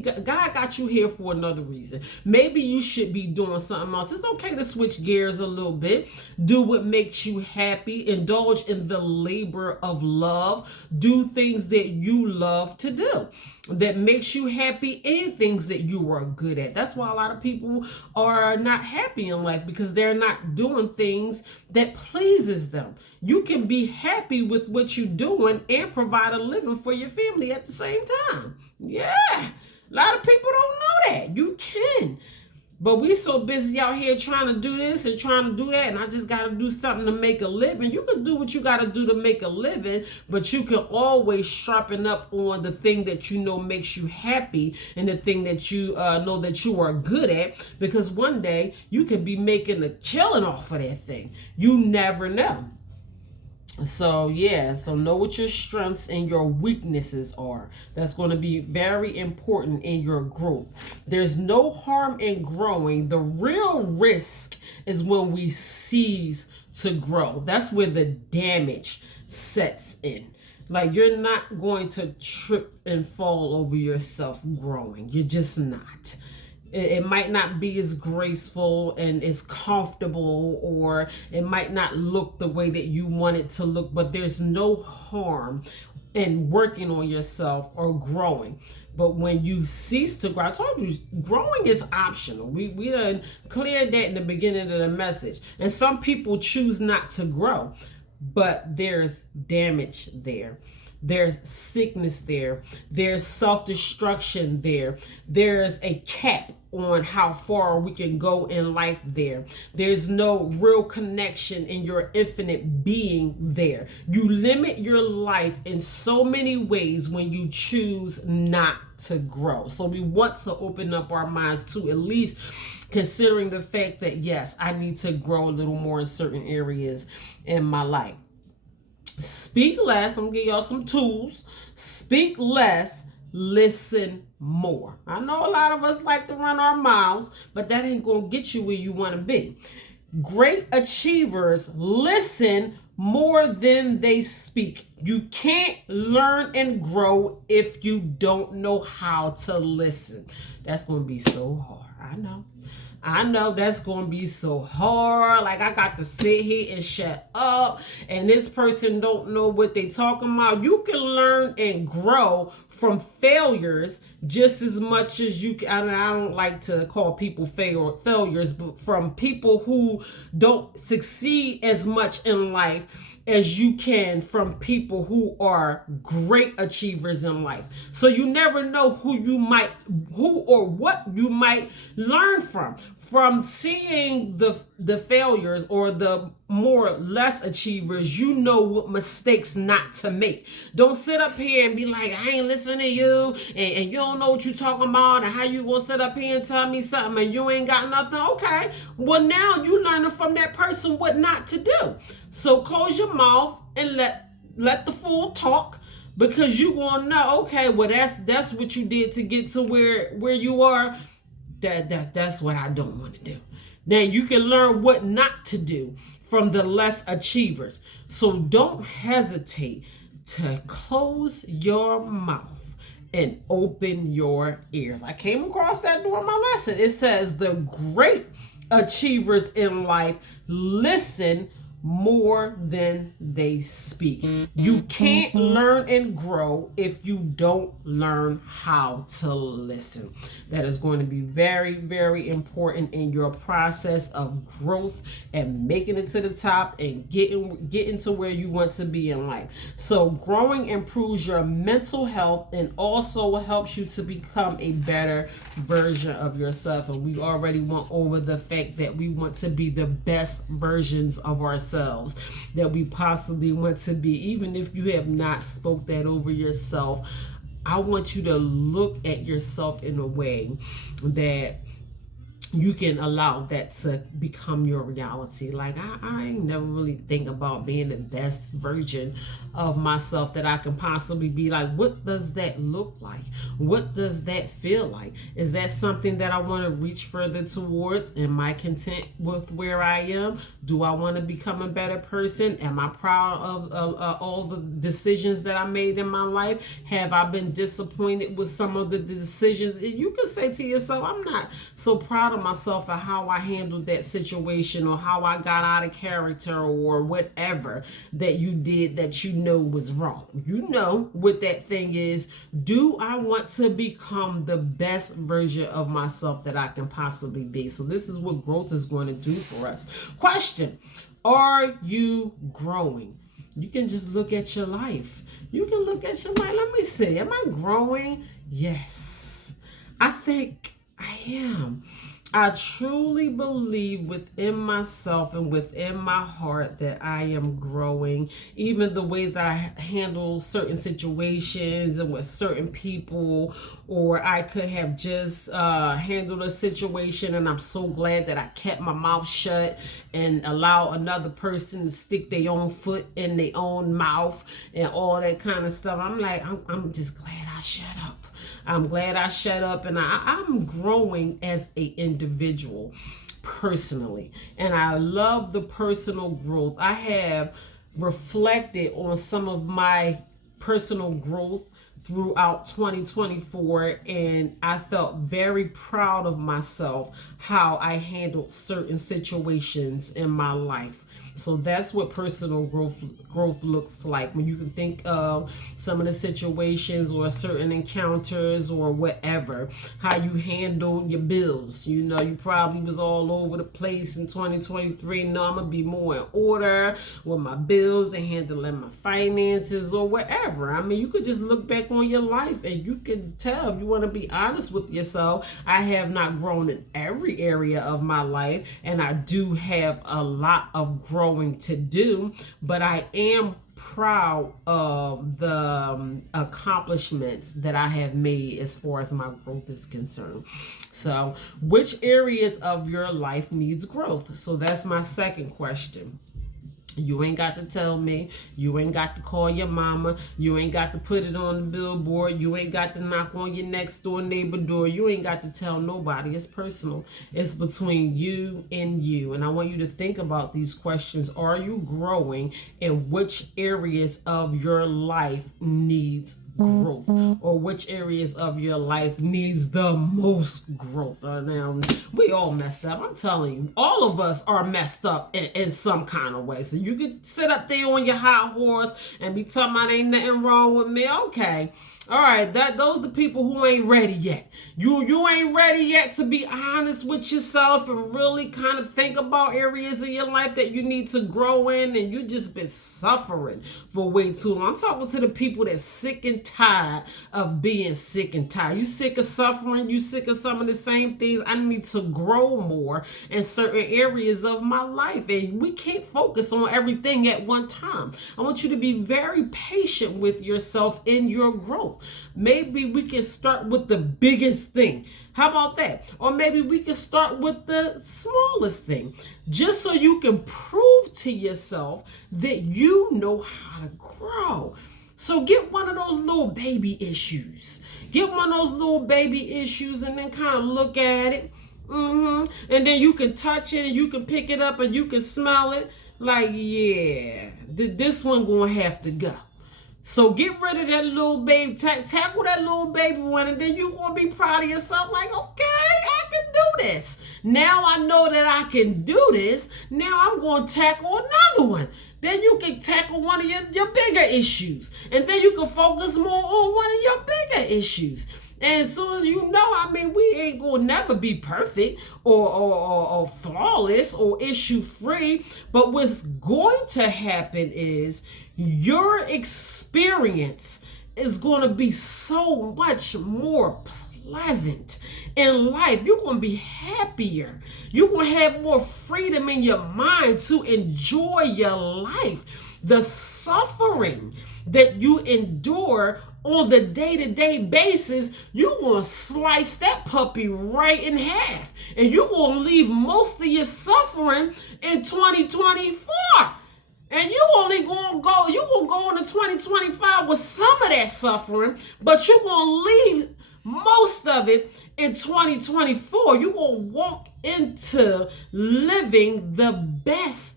God got you here for another reason. Maybe you should be doing something else. It's okay to switch gears a little bit. Do what makes you happy. Indulge in the labor of love. Do things that you love to do, that makes you happy, and things that you are good at. That's why a lot of people are not happy in life, because they're not doing things that pleases them. You can be happy with what you're doing and provide a living for your family at the same time. Yeah, a lot of people don't know that. You can. But we so busy out here trying to do this and trying to do that, and I just got to do something to make a living. You can do what you got to do to make a living, but you can always sharpen up on the thing that you know makes you happy and the thing that you know that you are good at, because one day you can be making a killing off of that thing. You never know. So know what your strengths and your weaknesses are. That's going to be very important in your growth. There's no harm in growing. The real risk is when we cease to grow. That's where the damage sets in. Like, you're not going to trip and fall over yourself growing. You're just not. It might not be as graceful and as comfortable, or it might not look the way that you want it to look, but there's no harm in working on yourself or growing. But when you cease to grow, I told you, growing is optional. We done cleared that in the beginning of the message. And some people choose not to grow, but there's damage there. There's sickness there. There's self-destruction there. There's a cap on how far we can go in life there. There's no real connection in your infinite being there. You limit your life in so many ways when you choose not to grow. So we want to open up our minds to at least considering the fact that, yes, I need to grow a little more in certain areas in my life. Speak less. I'm going to give y'all some tools. Speak less. Listen more. I know a lot of us like to run our mouths, but that ain't going to get you where you want to be. Great achievers listen more than they speak. You can't learn and grow if you don't know how to listen. That's going to be so hard. I know that's going to be so hard. Like, I got to sit here and shut up, and this person don't know what they talking about. You can learn and grow from failures just as much as you can. I don't like to call people failures, but from people who don't succeed as much in life as you can from people who are great achievers in life. So you never know who or what you might learn from seeing the failures or the more or less achievers. You know what mistakes not to make. Don't sit up here and be like, I ain't listening to you, and you don't know what you talking about, and how you gonna sit up here and tell me something and you ain't got nothing. Okay, well, now you learning from that person what not to do. So close your mouth and let the fool talk. because you gonna know, okay, well that's what you did to get to where you are. That's what I don't want to do. Now you can learn what not to do from the less achievers. So don't hesitate to close your mouth and open your ears. I came across that during my lesson. It says the great achievers in life listen more than they speak. You can't learn and grow if you don't learn how to listen. That is going to be very, very important in your process of growth and making it to the top and getting to where you want to be in life. So growing improves your mental health and also helps you to become a better version of yourself. And we already went over the fact that we want to be the best versions of ourselves that we possibly want to be. Even if you have not spoke that over yourself, I want you to look at yourself in a way that you can allow that to become your reality. Like I ain't never really think about being the best version of myself that I can possibly be. Like, what does that look like? What does that feel like? Is that something that I want to reach further towards? Am I content with where I am? Do I want to become a better person? Am I proud of all the decisions that I made in my life? Have I been disappointed with some of the decisions? You can say to yourself, I'm not so proud of myself and how I handled that situation, or how I got out of character, or whatever that you did that you know was wrong. You know what that thing is. Do I want to become the best version of myself that I can possibly be? So this is what growth is going to do for us. Question: are you growing? You can just look at your life. You can look at your life. Let me see. Am I growing? Yes. I think I am. I truly believe within myself and within my heart that I am growing. Even the way that I handle certain situations and with certain people, or I could have just handled a situation and I'm so glad that I kept my mouth shut and allow another person to stick their own foot in their own mouth and all that kind of stuff. I'm like, I'm just glad I shut up. I'm glad I shut up, and I'm growing as an individual personally. And I love the personal growth. I have reflected on some of my personal growth throughout 2024, and I felt very proud of myself how I handled certain situations in my life. So that's what personal growth looks like, when you can think of some of the situations or certain encounters or whatever, how you handle your bills. You know, you probably was all over the place in 2023. No, I'm gonna be more in order with my bills and handling my finances or whatever. I mean, you could just look back on your life and you can tell, if you want to be honest with yourself, I have not grown in every area of my life, and I do have a lot of growth to do, but I am proud of the accomplishments that I have made as far as my growth is concerned. So, which areas of your life needs growth? So that's my second question. You ain't got to tell me. You ain't got to call your mama. You ain't got to put it on the billboard. You ain't got to knock on your next door neighbor door. You ain't got to tell nobody. It's personal. It's between you and you. And I want you to think about these questions. Are you growing? And which areas of your life needs growth, or which areas of your life needs the most growth? Now, we all messed up. I'm telling you, all of us are messed up in some kind of way. So you could sit up there on your high horse and be talking about ain't nothing wrong with me. Okay. All right, those the people who ain't ready yet. You ain't ready yet to be honest with yourself and really kind of think about areas in your life that you need to grow in, and you just been suffering for way too long. I'm talking to the people that's sick and tired of being sick and tired. You sick of suffering, you sick of some of the same things. I need to grow more in certain areas of my life, and we can't focus on everything at one time. I want you to be very patient with yourself in your growth. Maybe we can start with the biggest thing. How about that? Or maybe we can start with the smallest thing, just so you can prove to yourself that you know how to grow. So get one of those little baby issues. Get one of those little baby issues and then kind of look at it. And then you can touch it and you can pick it up and you can smell it. Like, yeah, this one gonna have to go. So get rid of that little baby, tackle that little baby one, and then you're going to be proud of yourself. Like, okay, I can do this. Now I know that I can do this. Now I'm going to tackle another one. Then you can tackle one of your bigger issues. And then you can focus more on one of your bigger issues. And as soon as you know, I mean, we ain't gonna never be perfect or flawless or issue free. But what's going to happen is your experience is going to be so much more pleasant in life. You're going to be happier. You're going to have more freedom in your mind to enjoy your life. The suffering that you endure on the day-to-day basis, you're going to slice that puppy right in half. And you're going to leave most of your suffering in 2024. And you're going to go into 2025 with some of that suffering, but you're going to leave most of it in 2024. You're going to walk into living the best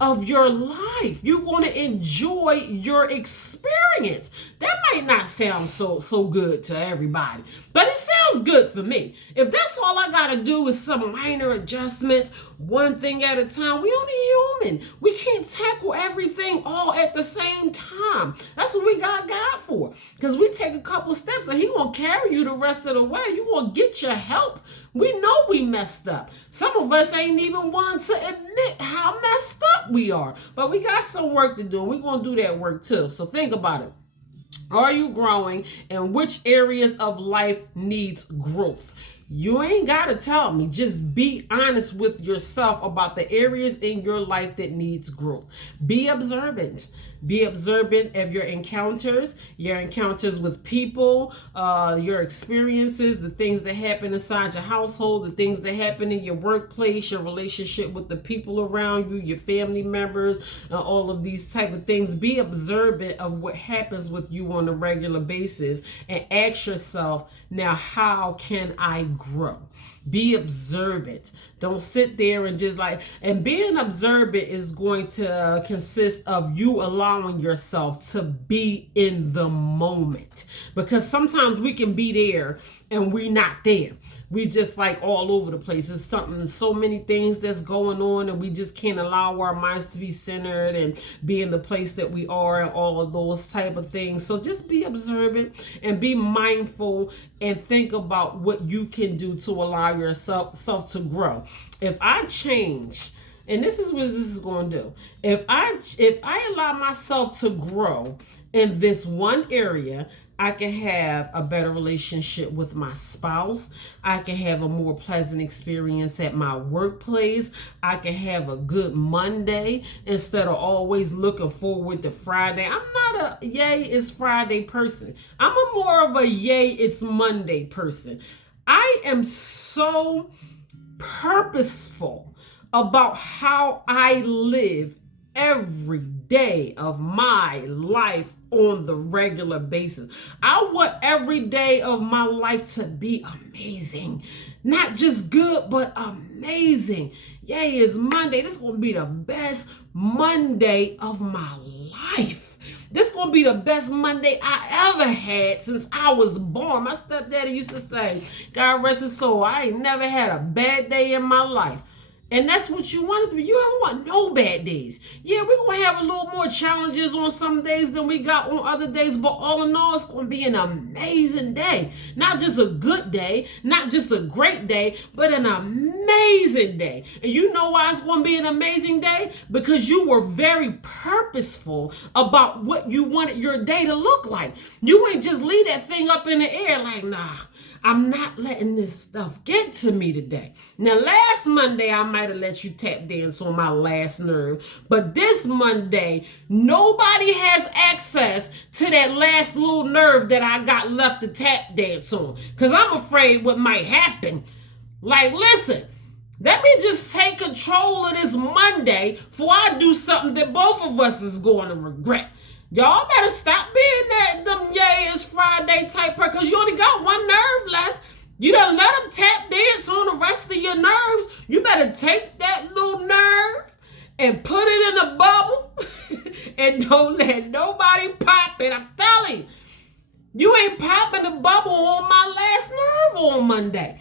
of your life. You're going to enjoy your experience. That might not sound so good to everybody, but it sounds good for me. If that's all I got to do is some minor adjustments, one thing at a time, we only human. We can't tackle everything all at the same time. That's what we got God for. Because we take a couple steps and He going to carry you the rest of the way. You going to get your help. We know we messed up. Some of us ain't even willing to admit how messed up we are. But we got some work to do. We're going to do that work too. So think about it. Are you growing, and which areas of life needs growth? You ain't got to tell me. Just be honest with yourself about the areas in your life that needs growth. Be observant. Be observant of your encounters with people, your experiences, the things that happen inside your household, the things that happen in your workplace, your relationship with the people around you, your family members, all of these type of things. Be observant of what happens with you on a regular basis and ask yourself, now, how can I grow? Be observant. Don't sit there and and being observant is going to consist of you allowing yourself to be in the moment, because sometimes we can be there and we're not there. We just all over the place. There's so many things that's going on, and we just can't allow our minds to be centered and be in the place that we are and all of those type of things. So just be observant and be mindful and think about what you can do to allow yourself to grow. If I change, and this is what this is going to do, if I allow myself to grow in this one area, I can have a better relationship with my spouse. I can have a more pleasant experience at my workplace. I can have a good Monday instead of always looking forward to Friday. I'm not a yay, it's Friday person. I'm a more of a yay, it's Monday person. I am so purposeful about how I live every day of my life on the regular basis. I want every day of my life to be amazing. Not just good, but amazing. Yay, it's Monday. This is going to be the best Monday of my life. This is going to be the best Monday I ever had since I was born. My stepdaddy used to say, God rest his soul, I ain't never had a bad day in my life. And that's what you want it to be. You don't want no bad days. Yeah, we're going to have a little more challenges on some days than we got on other days. But all in all, it's going to be an amazing day. Not just a good day. Not just a great day. But an amazing day. And you know why it's going to be an amazing day? Because you were very purposeful about what you wanted your day to look like. You ain't just leave that thing up in the air like, nah, I'm not letting this stuff get to me today. Now, last Monday, I might have let you tap dance on my last nerve. But this Monday, nobody has access to that last little nerve that I got left to tap dance on. Because I'm afraid what might happen. Like, listen, let me just take control of this Monday before I do something that both of us is going to regret. Y'all better stop being that them yay is Friday type person, because you only got one nerve left. You done let them tap dance on the rest of your nerves. You better take that little nerve and put it in a bubble and don't let nobody pop it. I'm telling you, you ain't popping the bubble on my last nerve on Monday.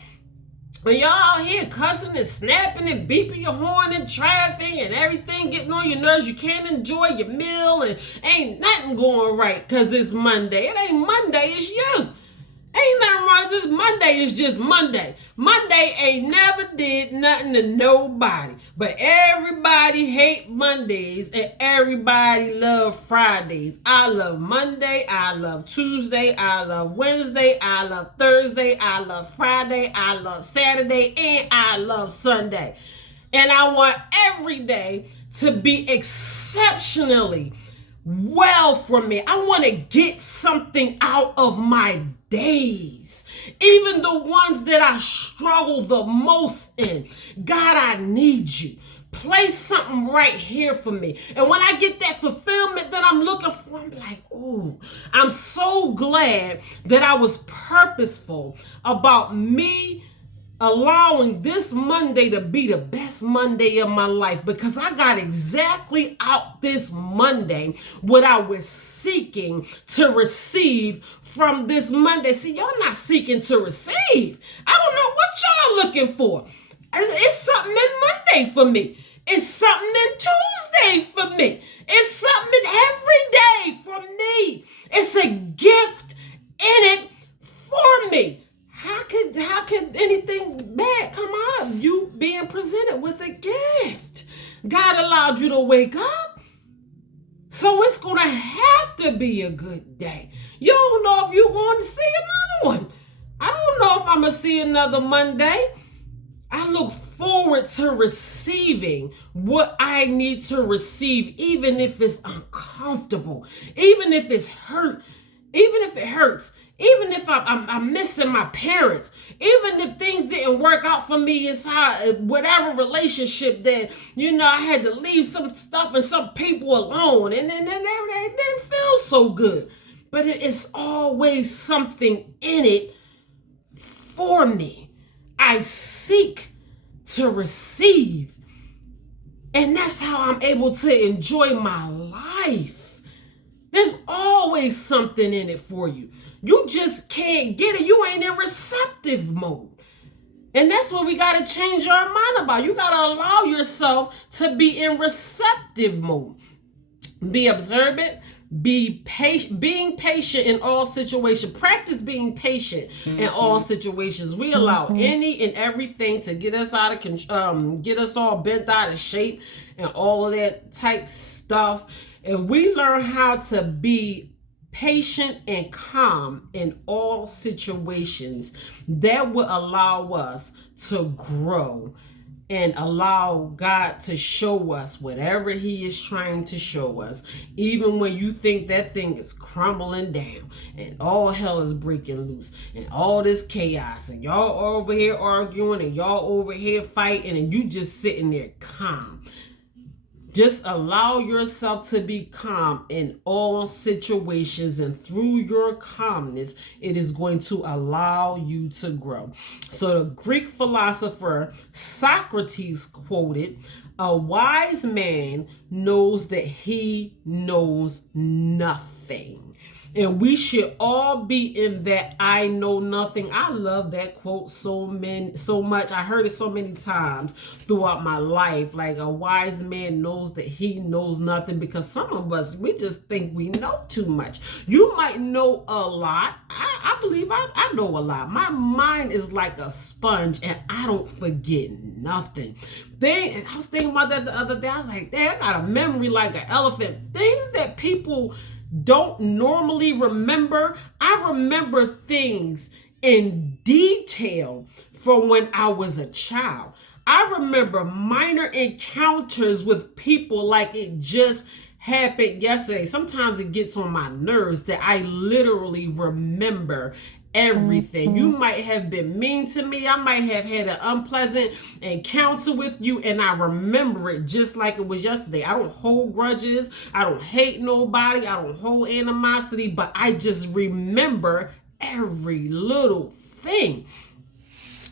When y'all out here cussing and snapping and beeping your horn in traffic and everything getting on your nerves, you can't enjoy your meal and ain't nothing going right because it's Monday. It ain't Monday, it's you. Ain't nothing wrong. This Monday is just Monday. Monday ain't never did nothing to nobody. But everybody hate Mondays and everybody love Fridays. I love Monday. I love Tuesday. I love Wednesday. I love Thursday. I love Friday. I love Saturday. And I love Sunday. And I want every day to be exceptionally well for me. I want to get something out of my days, even the ones that I struggle the most in. God, I need you. Place something right here for me. And when I get that fulfillment that I'm looking for, I'm like, oh, I'm so glad that I was purposeful about me allowing this Monday to be the best Monday of my life, because I got exactly out this Monday what I was seeking to receive from this Monday. See, y'all not seeking to receive. I don't know what y'all looking for. It's something in Monday for me. It's something in Tuesday for me. It's something every day for me. It's a gift in it for me. How could anything bad come out of you being presented with a gift? God allowed you to wake up. So it's going to have to be a good day. You don't know if you're going to see another one. I don't know if I'm going to see another Monday. I look forward to receiving what I need to receive, even if it's uncomfortable, even if it's hurt, even if it hurts. Even if I'm missing my parents, even if things didn't work out for me inside whatever relationship that, I had to leave some stuff and some people alone, and then they didn't feel so good. But it's always something in it for me. I seek to receive. And that's how I'm able to enjoy my life. There's always something in it for you. You just can't get it. You ain't in receptive mode. And that's what we got to change our mind about. You got to allow yourself to be in receptive mode. Be observant. Be patient. Being patient in all situations. Practice being patient in all situations. We allow any and everything to get us out of control, get us all bent out of shape and all of that type stuff. And we learn how to be patient and calm in all situations, that will allow us to grow and allow God to show us whatever he is trying to show us, even when you think that thing is crumbling down and all hell is breaking loose and all this chaos and y'all over here arguing and y'all over here fighting and you just sitting there calm. Just allow yourself to be calm in all situations, and through your calmness, it is going to allow you to grow. So the Greek philosopher Socrates quoted, "A wise man knows that he knows nothing." And we should all be in that I know nothing. I love that quote so much. I heard it so many times throughout my life. Like, a wise man knows that he knows nothing, because some of us, we just think we know too much. You might know a lot. I believe I know a lot. My mind is like a sponge and I don't forget nothing. I was thinking about that the other day. I was like, I got a memory like an elephant. Things that people don't normally remember. I remember things in detail from when I was a child. I remember minor encounters with people like it just happened yesterday. Sometimes it gets on my nerves that I literally remember everything. You might have been mean to me. I might have had an unpleasant encounter with you, and I remember it just like it was yesterday. I don't hold grudges. I don't hate nobody. I don't hold animosity, but I just remember every little thing.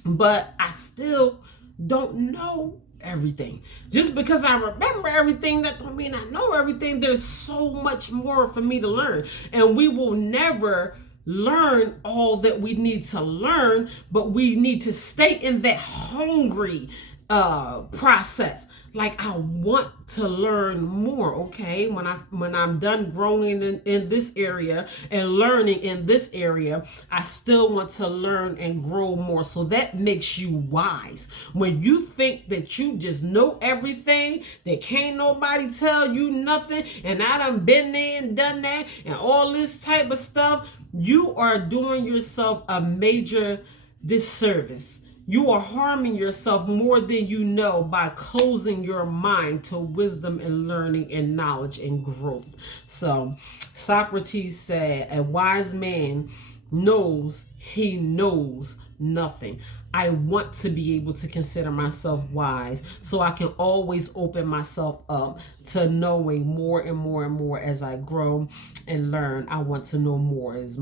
But I still don't know everything. Just because I remember everything, that don't mean I know everything. There's so much more for me to learn, and we will never learn all that we need to learn, but we need to stay in that hungry process. Like, I want to learn more. Okay, when I'm done growing in this area and learning in this area, I still want to learn and grow more. So that makes you wise. When you think that you just know everything, that can't nobody tell you nothing, and I done been there and done that and all this type of stuff, you are doing yourself a major disservice. You are harming yourself more than you know by closing your mind to wisdom and learning and knowledge and growth. So Socrates said, a wise man knows he knows nothing. I want to be able to consider myself wise so I can always open myself up to knowing more and more and more as I grow and learn. I want to know more as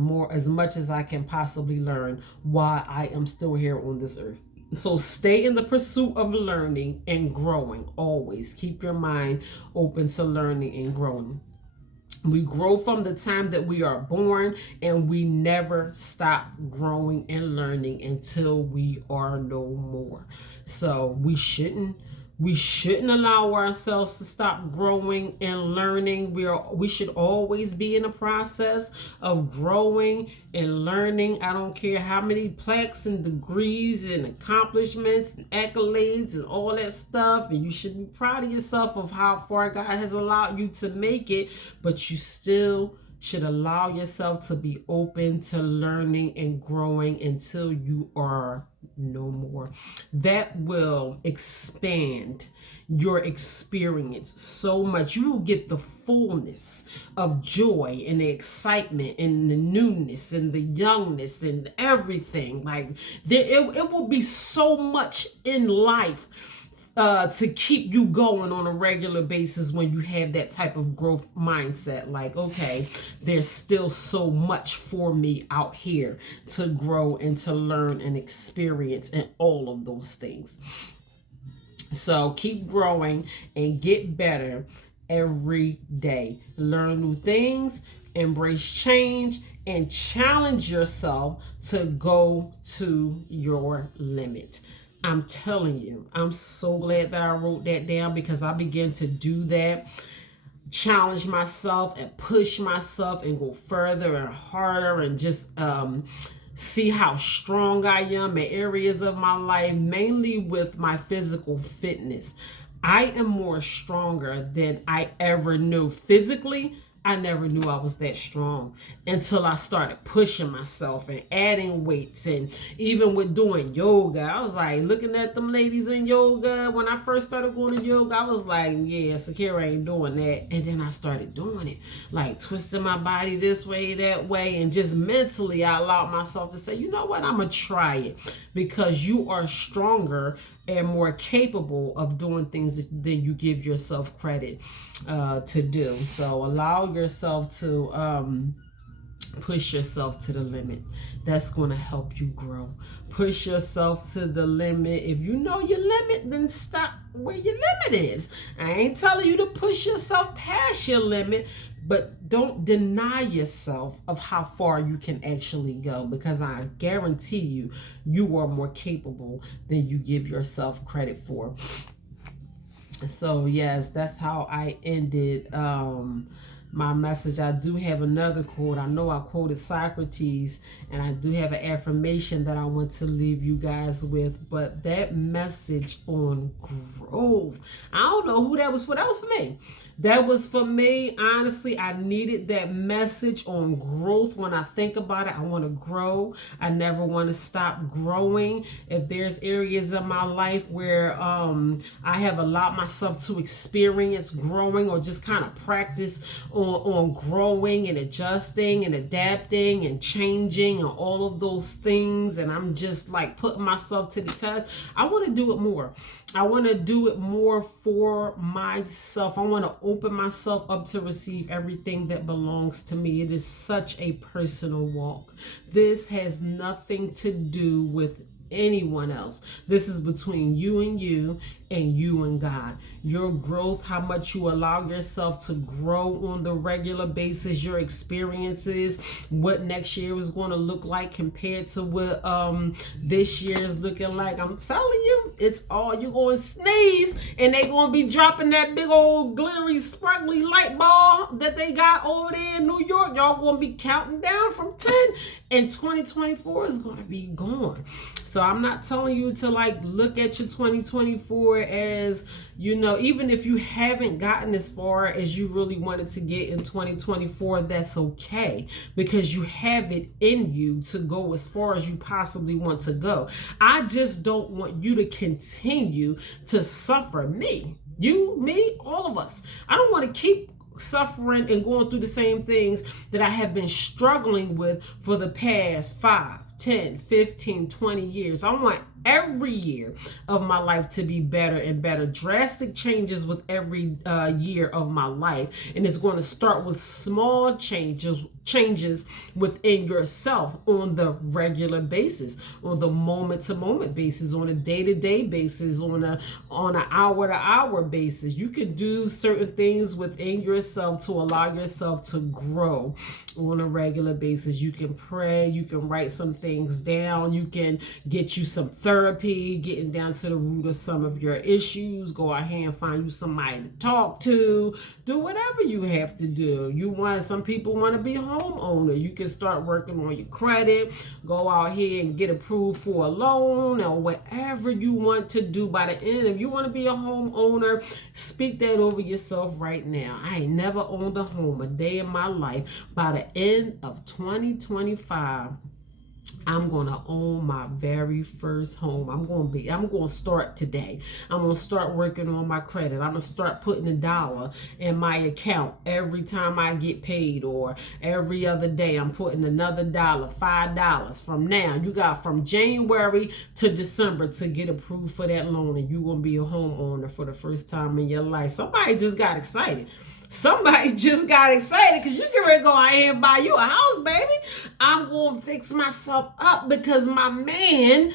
much as I can possibly learn while I am still here on this earth. So stay in the pursuit of learning and growing. Always keep your mind open to learning and growing. We grow from the time that we are born, and we never stop growing and learning until we are no more. So we shouldn't allow ourselves to stop growing and learning. We should always be in a process of growing and learning. I don't care how many plaques and degrees and accomplishments and accolades and all that stuff, and you should be proud of yourself of how far God has allowed you to make it, but you still should allow yourself to be open to learning and growing until you are no more. That will expand your experience so much. You will get the fullness of joy and the excitement and the newness and the youngness and everything. Like, it will be so much in life to keep you going on a regular basis when you have that type of growth mindset. Like, okay, there's still so much for me out here to grow and to learn and experience and all of those things. So keep growing and get better every day. Learn new things, embrace change, and challenge yourself to go to your limit. I'm telling you, I'm so glad that I wrote that down, because I began to do that. Challenge myself and push myself and go further and harder and just see how strong I am in areas of my life, mainly with my physical fitness. I am more stronger than I ever knew physically. I never knew I was that strong until I started pushing myself and adding weights, and even with doing yoga. I was like looking at them ladies in yoga. When I first started going to yoga, I was like, yeah, Sakira ain't doing that. And then I started doing it, like twisting my body this way, that way, and just mentally I allowed myself to say, you know what, I'm gonna try it, because you are stronger and more capable of doing things than you give yourself credit to do. So allow yourself to push yourself to the limit. That's going to help you grow. Push yourself to the limit. If you know your limit, then stop where your limit is. I ain't telling you to push yourself past your limit, but don't deny yourself of how far you can actually go, because I guarantee you, you are more capable than you give yourself credit for. So yes, that's how I ended my message. I do have another quote. I know I quoted Socrates, and I do have an affirmation that I want to leave you guys with, but that message on growth, I don't know who that was for. That was for me. That was for me. Honestly, I needed that message on growth. When I think about it, I want to grow. I never want to stop growing. If there's areas of my life where I have allowed myself to experience growing or just kind of practice on growing and adjusting and adapting and changing and all of those things, and I'm just like putting myself to the test. I want to do it more. I want to do it more for myself. I want to open myself up to receive everything that belongs to me. It is such a personal walk. This has nothing to do with anyone else. This is between you and you and God. Your growth, how much you allow yourself to grow on the regular basis, your experiences, what next year is going to look like compared to what this year is looking like. I'm telling you, it's all, you're going to sneeze and they're going to be dropping that big old glittery sparkly light ball that they got over there in New York. Y'all going to be counting down from 10 and 2024 is going to be gone. So I'm not telling you to like look at your 2024 as, you know, even if you haven't gotten as far as you really wanted to get in 2024, that's okay, because you have it in you to go as far as you possibly want to go. I just don't want you to continue to suffer. Me, you, me, all of us. I don't want to keep suffering and going through the same things that I have been struggling with for the past 5, 10, 15, 20 years. I want every year of my life to be better and better. Drastic changes with every year of my life. And it's going to start with small changes within yourself on the regular basis, on the moment-to-moment basis, on a day-to-day basis, on an hour-to-hour basis. You can do certain things within yourself to allow yourself to grow on a regular basis. You can pray, you can write some things down, you can get you some therapy, getting down to the root of some of your issues. Go ahead and find you somebody to talk to. Do whatever you have to do. Some people want to be a homeowner. You can start working on your credit. Go out here and get approved for a loan or whatever you want to do. By the end, if you want to be a homeowner, speak that over yourself right now. I ain't never owned a home a day in my life. By the end of 2025, I'm going to own my very first home. I'm going to start today. I'm going to start working on my credit. I'm going to start putting $1 in my account every time I get paid, or every other day I'm putting another $1, $5 from now. You got from January to December to get approved for that loan, and you're going to be a homeowner for the first time in your life. Somebody just got excited. Somebody just got excited because you can ready to go out here and buy you a house, baby. I'm going to fix myself up because my man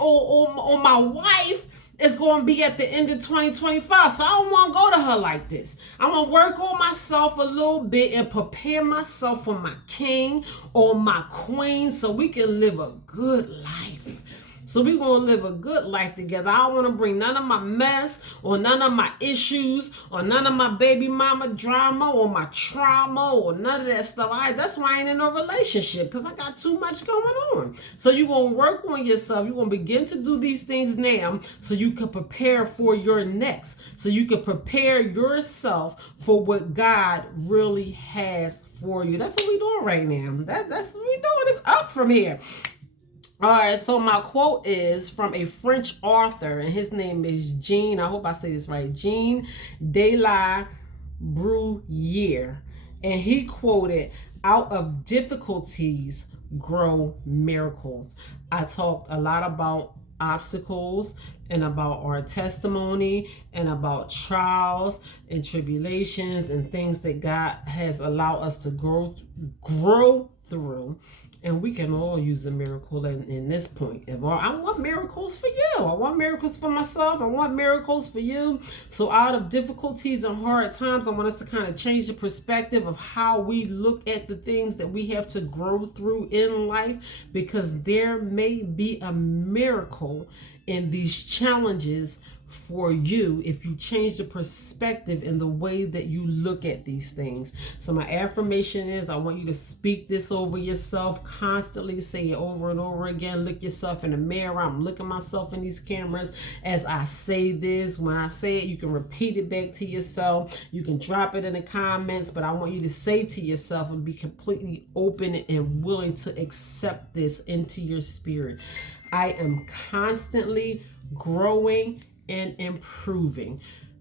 or my wife is going to be at the end of 2025. So I don't want to go to her like this. I'm going to work on myself a little bit and prepare myself for my king or my queen so we can live a good life. So we're going to live a good life together. I don't want to bring none of my mess or none of my issues or none of my baby mama drama or my trauma or none of that stuff. That's why I ain't in a relationship, because I got too much going on. So you're going to work on yourself. You're going to begin to do these things now so you can prepare for your next. So you can prepare yourself for what God really has for you. That's what we're doing right now. That's what we're doing. It's up from here. All right, so my quote is from a French author, and his name is Jean, I hope I say this right, Jean de la Bruyere. And he quoted, "Out of difficulties grow miracles." I talked a lot about obstacles and about our testimony and about trials and tribulations and things that God has allowed us to grow through. And we can all use a miracle in this point. I want miracles for you. I want miracles for myself. I want miracles for you. So out of difficulties and hard times, I want us to kind of change the perspective of how we look at the things that we have to grow through in life, because there may be a miracle in these challenges for you if you change the perspective and the way that you look at these things. So my affirmation is, I want you to speak this over yourself constantly. Say it over and over again. Look yourself in the mirror. I'm looking myself in these cameras as I say this. When I say it, you can repeat it back to yourself. You can drop it in the comments, but I want you to say to yourself and be completely open and willing to accept this into your spirit. I am constantly growing and improving.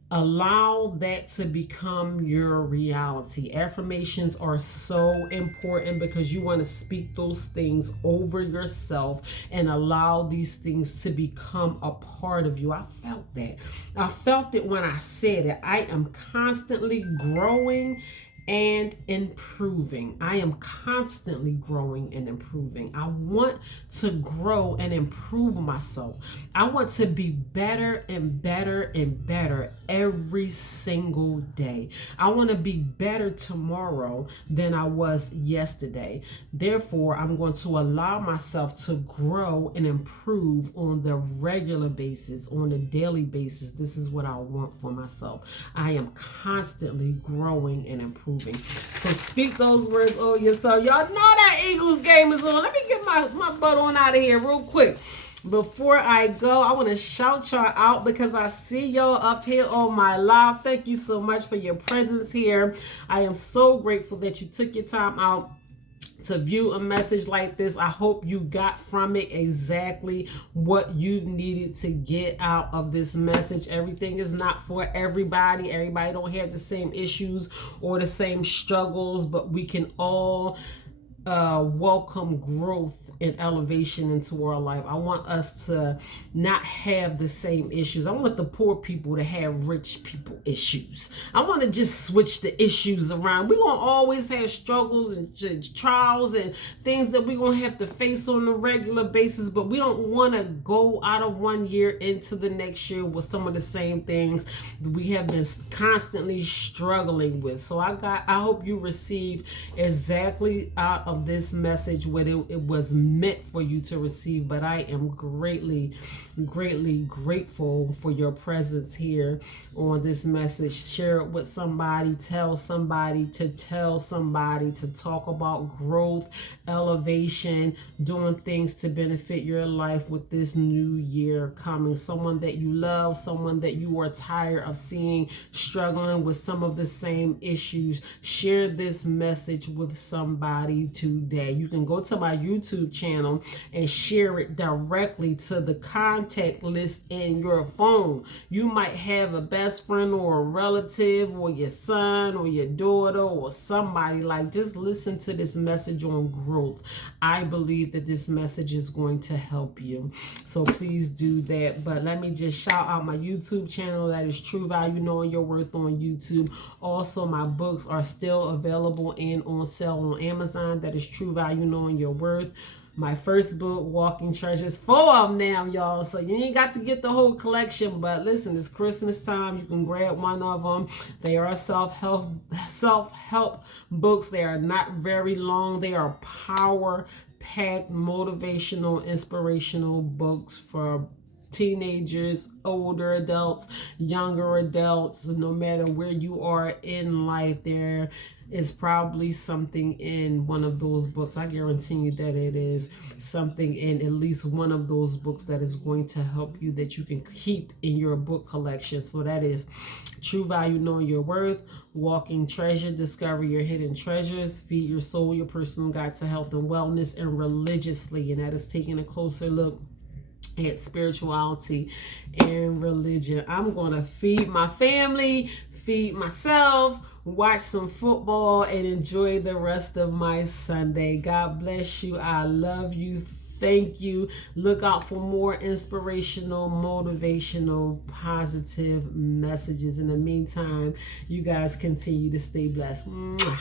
Allow that to become your reality. Affirmations are so important because you want to speak those things over yourself and allow these things to become a part of you. I felt that. I felt it when I said it. I am constantly growing and improving. I am constantly growing and improving. I want to grow and improve myself. I want to be better and better and better every single day. I want to be better tomorrow than I was yesterday. Therefore, I'm going to allow myself to grow and improve on the regular basis, on a daily basis. This is what I want for myself. I am constantly growing and improving. So speak those words over yourself. Y'all know that Eagles game is on. Let me get my butt on out of here real quick. Before I go, I want to shout y'all out because I see y'all up here on my live. Thank you so much for your presence here. I am so grateful that you took your time out to view a message like this. I hope you got from it exactly what you needed to get out of this message. Everything is not for everybody. Everybody don't have the same issues or the same struggles, but we can all welcome growth and elevation into our life. I want us to not have the same issues. I want the poor people to have rich people issues. I want to just switch the issues around. We're going to always have struggles and trials and things that we're going to have to face on a regular basis, but we don't want to go out of one year into the next year with some of the same things that we have been constantly struggling with. So I hope you receive exactly out of this message what it was meant for you to receive. But I am greatly grateful for your presence here on this message. Share it with somebody, tell somebody to talk about growth, elevation, doing things to benefit your life with this new year coming. Someone that you love, someone that you are tired of seeing struggling with some of the same issues. Share this message with somebody today. You can go to my YouTube channel and share it directly to the contact list in your phone. You might have a best friend or a relative or your son or your daughter or somebody, like, just listen to this message on growth. I believe that this message is going to help you. So please do that. But let me just shout out my YouTube channel. That is True Value Knowing Your Worth on YouTube. Also, my books are still available and on sale on Amazon. That is True Value Knowing Your Worth. My first book, Walking Treasures, 4 of them now, y'all. So you ain't got to get the whole collection, but listen, it's Christmas time. You can grab one of them. They are self-help books. They are not very long. They are power-packed, motivational, inspirational books for teenagers, older adults, younger adults. No matter where you are in life, there is probably something in one of those books. I guarantee you that it is something in at least one of those books that is going to help you, that you can keep in your book collection. So that is True Value Knowing Your Worth, Walking Treasure, Discover Your Hidden Treasures, Feed Your Soul, Your Personal Guide to Health and Wellness, and Religiously. And that is taking a closer look at spirituality and religion. I'm going to feed my family, feed myself, watch some football, and enjoy the rest of my Sunday. God bless you. I love you. Thank you. Look out for more inspirational, motivational, positive messages. In the meantime, you guys continue to stay blessed. Mwah.